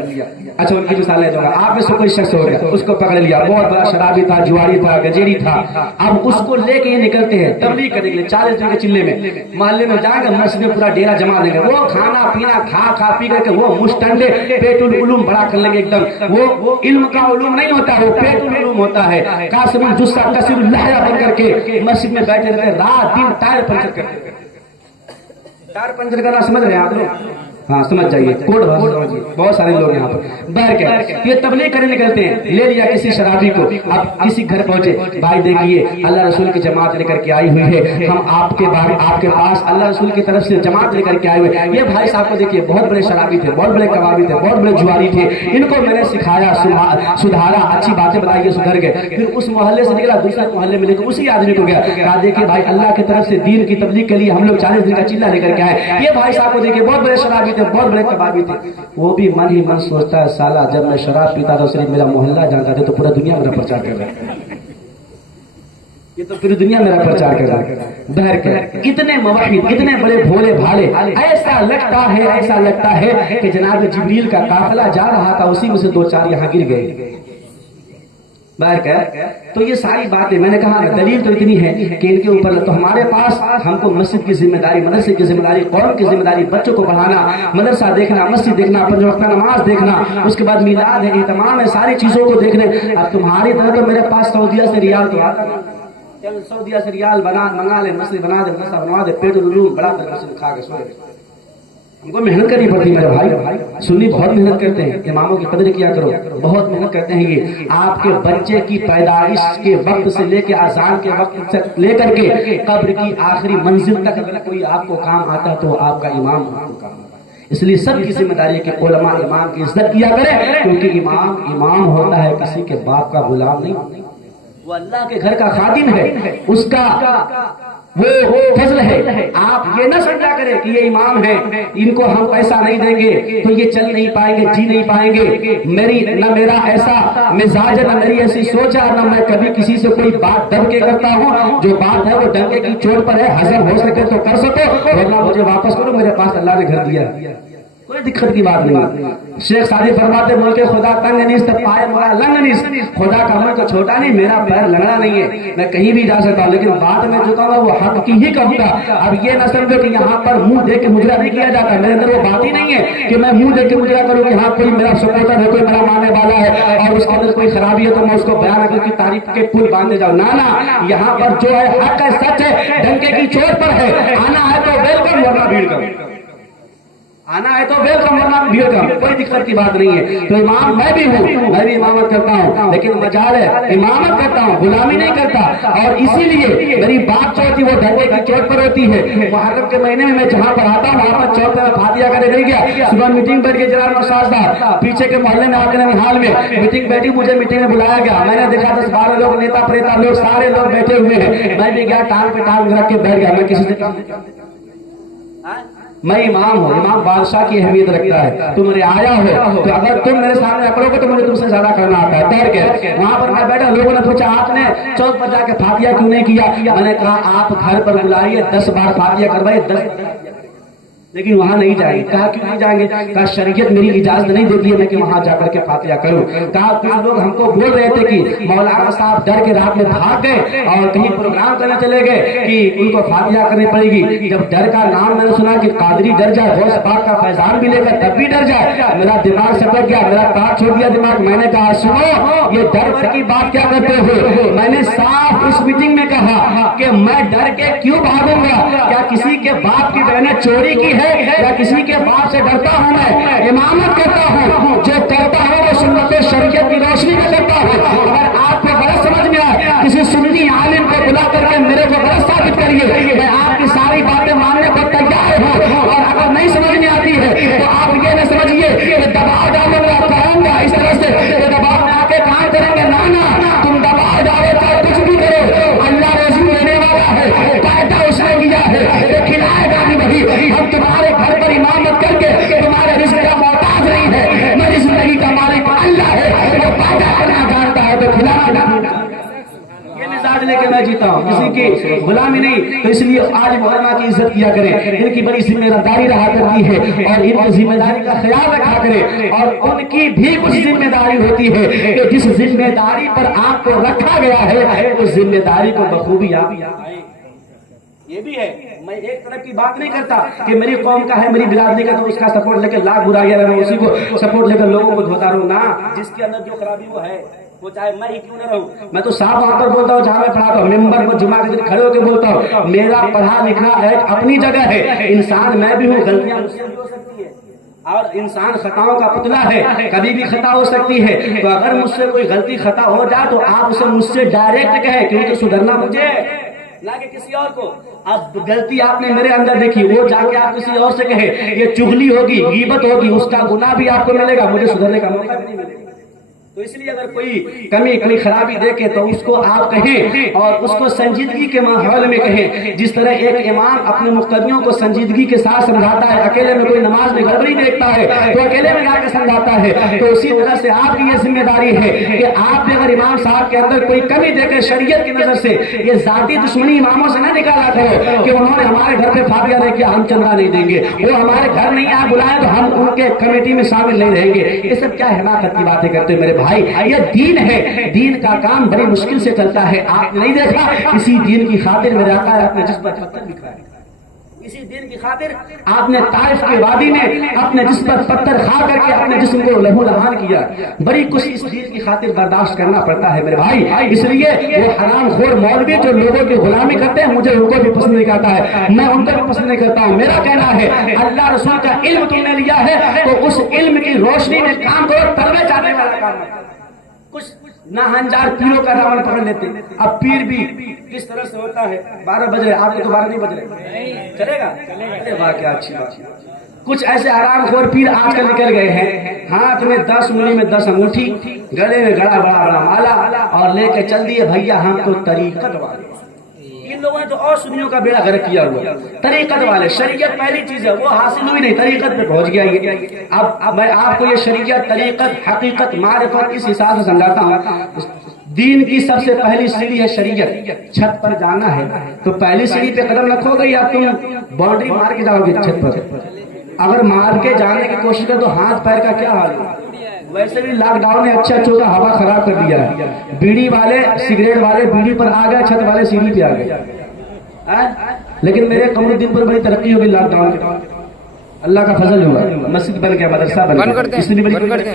اچھا ان کی مثالیں دوں گا. آپ میں سے کوئی شخص ہو گیا، اس کو پکڑ لیا، بہت بڑا شرابی تھا، جواری تھا، گجیری تھا. اب اس کو لے کے یہ نکلتے ہیں تبلیغ کرنے کے لیے 40 دن کے چلے میں. محلے میں جائیں گے، مسجد میں پورا ڈیرا جما دیں گے. وہ کھانا پینا کھا پی کر کے وہ مشتنڈے پیٹ العلوم بڑا کر لیں گے ایک دم. وہ علم کا علوم نہیں ہوتا، وہ پیٹ العلوم ہوتا ہے. قاسم الجثہ کثیر اللحیہ بن کر کے مسجد میں بیٹھے رہتے، رات دن ٹائر پنچر کرتے. ٹائر پنچر کرنا سمجھ رہے ہیں آپ لوگ؟ ہاں سمجھ جائیے، کوڈ بہت سارے لوگ یہاں پر باہر کیا یہ تبلیغ کرنے نکلتے ہیں. لے لیا کسی شرابی کو، اب کسی گھر پہنچے، بھائی دیکھیے اللہ رسول کی جماعت لے کر کے آئی ہوئی ہے، ہم آپ کے پاس اللہ رسول کی طرف سے جماعت لے کر کے آئے ہوئے. یہ بھائی صاحب کو دیکھیے بہت بڑے شرابی تھے، بہت بڑے کبابی تھے، بہت بڑے جواری تھے. ان کو میں نے سکھایا، سدھارا، اچھی باتیں بتائی، سدھر گئے. پھر اس محلے سے نکلا دوسرے محلے میں، لیکن اسی آدمی کو گیا کہا دیکھیے بھائی اللہ کی طرف سے دین کی تبلیغ کے لیے ہم لوگ 40 دن کا چلہ لے کر کے آئے. یہ بھائی صاحب کو دیکھیے بہت بڑے شرابی تھے، بہت بڑے کبابی تھے. وہ بھی من ہی من سوچتا ہے سالہ جب میں شراب پیتا تھا صرف میرا محلہ جانتا تھا تو پورا دنیا میرا پرچار کر رہا ہے. یہ تو پوری دنیا میرا پرچار کر رہا ہے. بہر کر اتنے موحد، اتنے بڑے بھولے بھالے، ایسا لگتا ہے کہ جناب جبریل کا قافلہ جا رہا تھا، اسی میں سے 2-4 یہاں گر گئے. باہر کر تو یہ ساری باتیں میں نے کہا دلیل تو اتنی ہے کہ ان کے اوپر تو ہمارے پاس ہم کو مسجد کی ذمہ داری، مدرسے کی ذمہ داری، قوم کی ذمہ داری، بچوں کو پڑھانا، مدرسہ دیکھنا، مسجد دیکھنا، 5 وقت نماز دیکھنا، اس کے بعد میلاد ہے، اہتمام ہے، ساری چیزوں کو دیکھنے. اب تمہاری طرح تو میرے پاس سعودیہ سے ریال تو آتا نا، چل سعودیہ سے ریال منگا لے، مسجد بنا دے، مدرسہ بنوا دے، پیٹ العلوم بڑا کر مسجد کھا کے سوئے. ہم کو محنت کرنی پڑتی میرے بھائی. سنی بہت محنت کرتے ہیں، اماموں کی قدر کیا کرو، بہت محنت کرتے ہیں. یہ آپ کے بچے کی پیدائش کے وقت سے لے کے اذان کے وقت سے لے کر کے قبر کی آخری منزل تک اگر کوئی آپ کو کام آتا تو آپ کا امام آپ کو کام آتا. اس لیے سب کی ذمہ داری ہے کہ علماء امام کی عزت کیا کرے، کیونکہ امام ہوتا ہے کسی کے باپ کا غلام نہیں، وہ اللہ کے گھر کا خادم ہے، اس کا وہ فضل ہے. آپ یہ نہ سمجھا کریں کہ یہ امام ہیں، ان کو ہم پیسہ نہیں دیں گے تو یہ چل نہیں پائیں گے، جی نہیں پائیں گے. نہ میرا ایسا مزاج ہے، نہ میری ایسی سوچ ہے، نہ میں کبھی کسی سے کوئی بات دب کے کرتا ہوں. جو بات ہے وہ ڈنکے کی چوٹ پر ہے، ہضم ہو سکے تو کر سکو ورنہ مجھے واپس کرو، میرے پاس اللہ نے گھر دیا، کوئی دقت کی بات نہیں. شیخ سعدی فرماتے ملک خدا تنگ نیست پائے مولا لنگ نیست. خدا کا ملک چھوٹا نہیں، میرا پیر لنگڑا نہیں ہے، میں کہیں بھی جا سکتا ہوں، لیکن بات میں جو کہوں گا وہ حق کی ہی کہوں گا. اب یہ نہ سمجھو کہ یہاں پر منہ دیکھ کے مجرا نہیں کیا جاتا، میرے اندر وہ بات ہی نہیں ہے کہ میں منہ دیکھ کے مجرا کروں کہ ہاں کوئی میرا سپورٹر ہے، کوئی میرا ماننے والا ہے اور اس کے اندر کوئی خرابی ہے تو میں اس کو بیان کر کے تعریف کے پل باندھے جاؤں. نہ یہاں پر جو ہے حق ہے، سچ ہے، ڈنکے کی چوٹ پر ہے. آنا ہے تو ویلکم ورنہ بھیڑ کرو، آنا ہے تو ویلکم ورنہ بھیڑ کرو، کوئی دقت کی بات نہیں ہے. تو امام میں بھی ہوں، میں بھی امامت کرتا ہوں، لیکن مجال ہے امامت کرتا ہوں، غلامی نہیں کرتا. اور اسی لیے میری بات جو ہوتی ہے وہ ڈنڈے کی چوٹ پر ہوتی ہے. محرم کے مہینے میں جہاں پڑھاتا ہوں وہاں پر چوک پر فاتحہ کرنے نہیں گیا. صبح میٹنگ بیٹھ کے جناب نوشاد پیچھے کے محلے میں آکر حال میں میٹنگ بیٹھی، مجھے میٹنگ میں بلایا گیا. میں نے دیکھا 10-12 لوگ، نیتا پریتا لوگ، سارے لوگ بیٹھے ہوئے ہیں. میں بھی گیا، ٹانگ پہ ٹانگ رکھ کے بیٹھ گیا. میں کسی سے میں امام ہوں، امام بادشاہ کی اہمیت رکھتا ہے. تم میرے آیا ہو تو اگر تم میرے سامنے اکڑو گے تو مجھے تم سے زیادہ کرنا آتا ہے. ٹھہر کے وہاں پر میں بیٹھا، لوگوں نے پوچھا آپ نے چوک پر جا کے فاتحہ کیوں نہیں کیا؟ میں نے کہا آپ گھر پر بلائیے، 10 بار فاتحہ کروائیے، 10 لیکن وہاں نہیں جائیں گے. کہا کیوں نہیں جائیں گے؟ کہا شریعت میری اجازت نہیں دیتی ہے میں کہ وہاں جا کر کے فاتحہ کروں. کہا کچھ لوگ ہم کو بول رہے تھے کہ مولانا صاحب ڈر کے رات میں بھاگ گئے اور کہیں پروگرام کرنے چلے گئے کہ ان کو فاتحہ کرنی پڑے گی. جب ڈر کا نام میں نے سنا کہ قادری ڈر جائے، غوث پاک کا فیضان بھی لے کر تب بھی ڈر جائے، میرا دماغ سٹک گیا، میرا کار چھوڑ دیا دماغ. میں نے کہا سنو یہ ڈر کی بات کیا کرتے ہو؟ میں نے صاف اس میٹنگ میں کہا کہ میں ڈر کے کیوں بھاگوں گا؟ کیا کسی کے باپ کی بہنیں چوری کی ہے یا کسی کے باپ سے ڈرتا ہوں؟ میں امامت کرتا ہوں، جو کرتا ہوں وہ سنت شریعت کی روشنی میں کرتا ہوں. اگر آپ کو غلط سمجھ میں آئے کسی سنی عالم کو بلا کر کے میرے کو غلط ثابت کریے، میں آپ کی ساری باتیں ماننے کو تیار ہوں. اور اگر نہیں سمجھ میں آتی ہے تو آپ یہ نہ سمجھیے کہ دباؤ ڈالوں گا، کہوں گا اس طرح سے کہ دباؤ میں آ کے کام کریں گے. نانا تم دباؤ ڈالو چاہے کچھ بھی کرو، اللہ رسول دینے والا ہے، قاعدہ اس نے کیا ہے، وہ کھلائے گا بھی وہی. ہم تمہارے گھر پر امامت کر کے تمہارے رزق کا محتاج نہیں ہے، میری زندگی کا مالک اللہ ہے، وہ پیدا کرنا جانتا ہے تو کھلانا. یہ مزاج لے کے میں جیتا ہوں، کسی کی غلامی نہیں. تو اس لیے آج علماء کی عزت کیا کریں، ان کی بڑی ذمہ داری رہا کرتی ہے اور ان کی ذمہ داری کا خیال رکھا کریں. اور ان کی بھی کچھ ذمہ داری ہوتی ہے کہ جس ذمہ داری پر آپ کو رکھا گیا ہے اس ذمہ داری کو بخوبی آپ. یہ بھی ہے، میں ایک طرف کی بات نہیں کرتا کہ میری قوم کا ہے، میری برادری کا، تو اس کا سپورٹ لے کے لاکھ برائیاں رہوں، اسی کو سپورٹ لے کر لوگوں کو دھوتا رہوں. نہ، جس کے اندر جو خرابی وہ ہے، وہ چاہے میں ہی کیوں نہ رہوں. میں تو صاحب وہاں پر بولتا ہوں جہاں میں پڑھاتا ہوں، ممبر پر جمعہ کے دن کھڑے ہو کے بولتا ہوں میرا پڑھا لکھنا ایک اپنی جگہ ہے، انسان میں بھی ہوں، غلطیاں مجھ سے بھی ہو سکتی ہے اور انسان خطاؤں کا پتلا ہے، کبھی بھی خطا ہو سکتی ہے. تو اگر مجھ سے کوئی غلطی خطا ہو جائے تو آپ اسے مجھ سے ڈائریکٹ کہیں، کیونکہ سدھرنا مجھے نہ کہ کسی اور کو. اب غلطی آپ نے میرے اندر دیکھی، وہ جا کے آپ کسی اور سے کہے، یہ چغلی ہوگی، غیبت ہوگی، اس کا گناہ بھی آپ کو ملے گا، مجھے سدھرنے کا موقع بھی نہیں ملے گا. تو اس لیے اگر کوئی کمی کوئی خرابی دیکھے تو اس کو آپ کہیں اور اس کو سنجیدگی کے ماحول میں کہیں. جس طرح ایک امام اپنے مقتدیوں کو سنجیدگی کے ساتھ سمجھاتا ہے، اکیلے میں کوئی نماز میں گڑبڑی دیکھتا ہے تو اکیلے میں جا کے سمجھاتا ہے، تو اسی طرح سے آپ کی یہ ذمہ داری ہے کہ آپ نے اگر امام صاحب کے اندر کوئی کمی دیکھے شریعت کی نظر سے، یہ ذاتی دشمنی اماموں سے نہ نکالا کرو کہ انہوں نے ہمارے گھر پہ فاتحہ نہیں کیا ہم چندہ نہیں دیں گے، وہ ہمارے گھر نہیں آئے بلائے تو ہم ان کے کمیٹی میں شامل نہیں رہیں گے. یہ سب کیا حماقت کی باتیں کرتے ہیں میرے بھائی؟ یہ دین ہے، دین کا کام بڑی مشکل سے چلتا ہے. آپ نہیں دیکھا اسی دین کی خاطر میرے آقا اپنے جسم پر پتھر بکھرائے، اسی دین کی خاطر آپ نے طائف کے وادی میں اپنے جسم پر پتھر کھا کر کے اپنے جسم کو لہو لہان کیا. بڑی کچھ اس دین کی خاطر برداشت کرنا پڑتا ہے میرے بھائی. اس لیے وہ حرام خور مولوی جو لوگوں کی غلامی کرتے ہیں مجھے ان کو بھی پسند نہیں کرتا ہے، میں ان کو بھی پسند نہیں کرتا ہوں. میرا کہنا ہے اللہ رسول کا علم تم نے لیا ہے تو اس علم کی روشنی میں کام کرو، تروے جانے والا کام ہے. کچھ نہ ہنجار پیروں کا دامن پکڑ لیتے. اب پیر بھی کس طرح سے ہوتا ہے، 12 بج رہے، آپ کے تو 12 نہیں بج رہے، چلے گا؟ ارے واہ کیا اچھی بات. کچھ ایسے حرام خور پیر آج کل نکل گئے ہیں، ہاتھ میں 10 انگلی میں 10 انگوٹھی، گلے میں گڑا بڑا بڑا مالا اور لے کے چل دیے بھیا ہم تو طریقت والے. ان لوگوں نے تو اور سنیوں کا بیڑا غرق کیا ہوا. طریقت والے، شریعت پہلی چیز ہے وہ حاصل ہوئی نہیں، طریقت پہ پہنچ گیا یہ. اب میں آپ کو یہ شریعت، طریقت، حقیقت، معرفت اس حساب سے سمجھاتا ہوں. دین کی سب سے پہلی سیڑھی ہے شریعت. چھت پر جانا ہے تو پہلی سیڑھی پہ قدم رکھو گے یا تم باؤنڈری مار کے جاؤ گے چھت پر؟ اگر مار کے جانے کی کوشش کرے تو ہاتھ پیر کا کیا حال ہے؟ ویسے بھی لاک ڈاؤن نے اچھا چھوٹا ہوا خراب کر دیا ہے. بیڑی والے سگریٹ والے بیڑی پر آ گئے، چھت والے سیڑھی پہ آ گئے. لیکن میرے قمر الدین پر بڑی ترقی ہوگی لاک ڈاؤن کے، اللہ کا فضل ہوا، مسجد بن گیا، مدرسہ بن گیا، اس لیے بڑی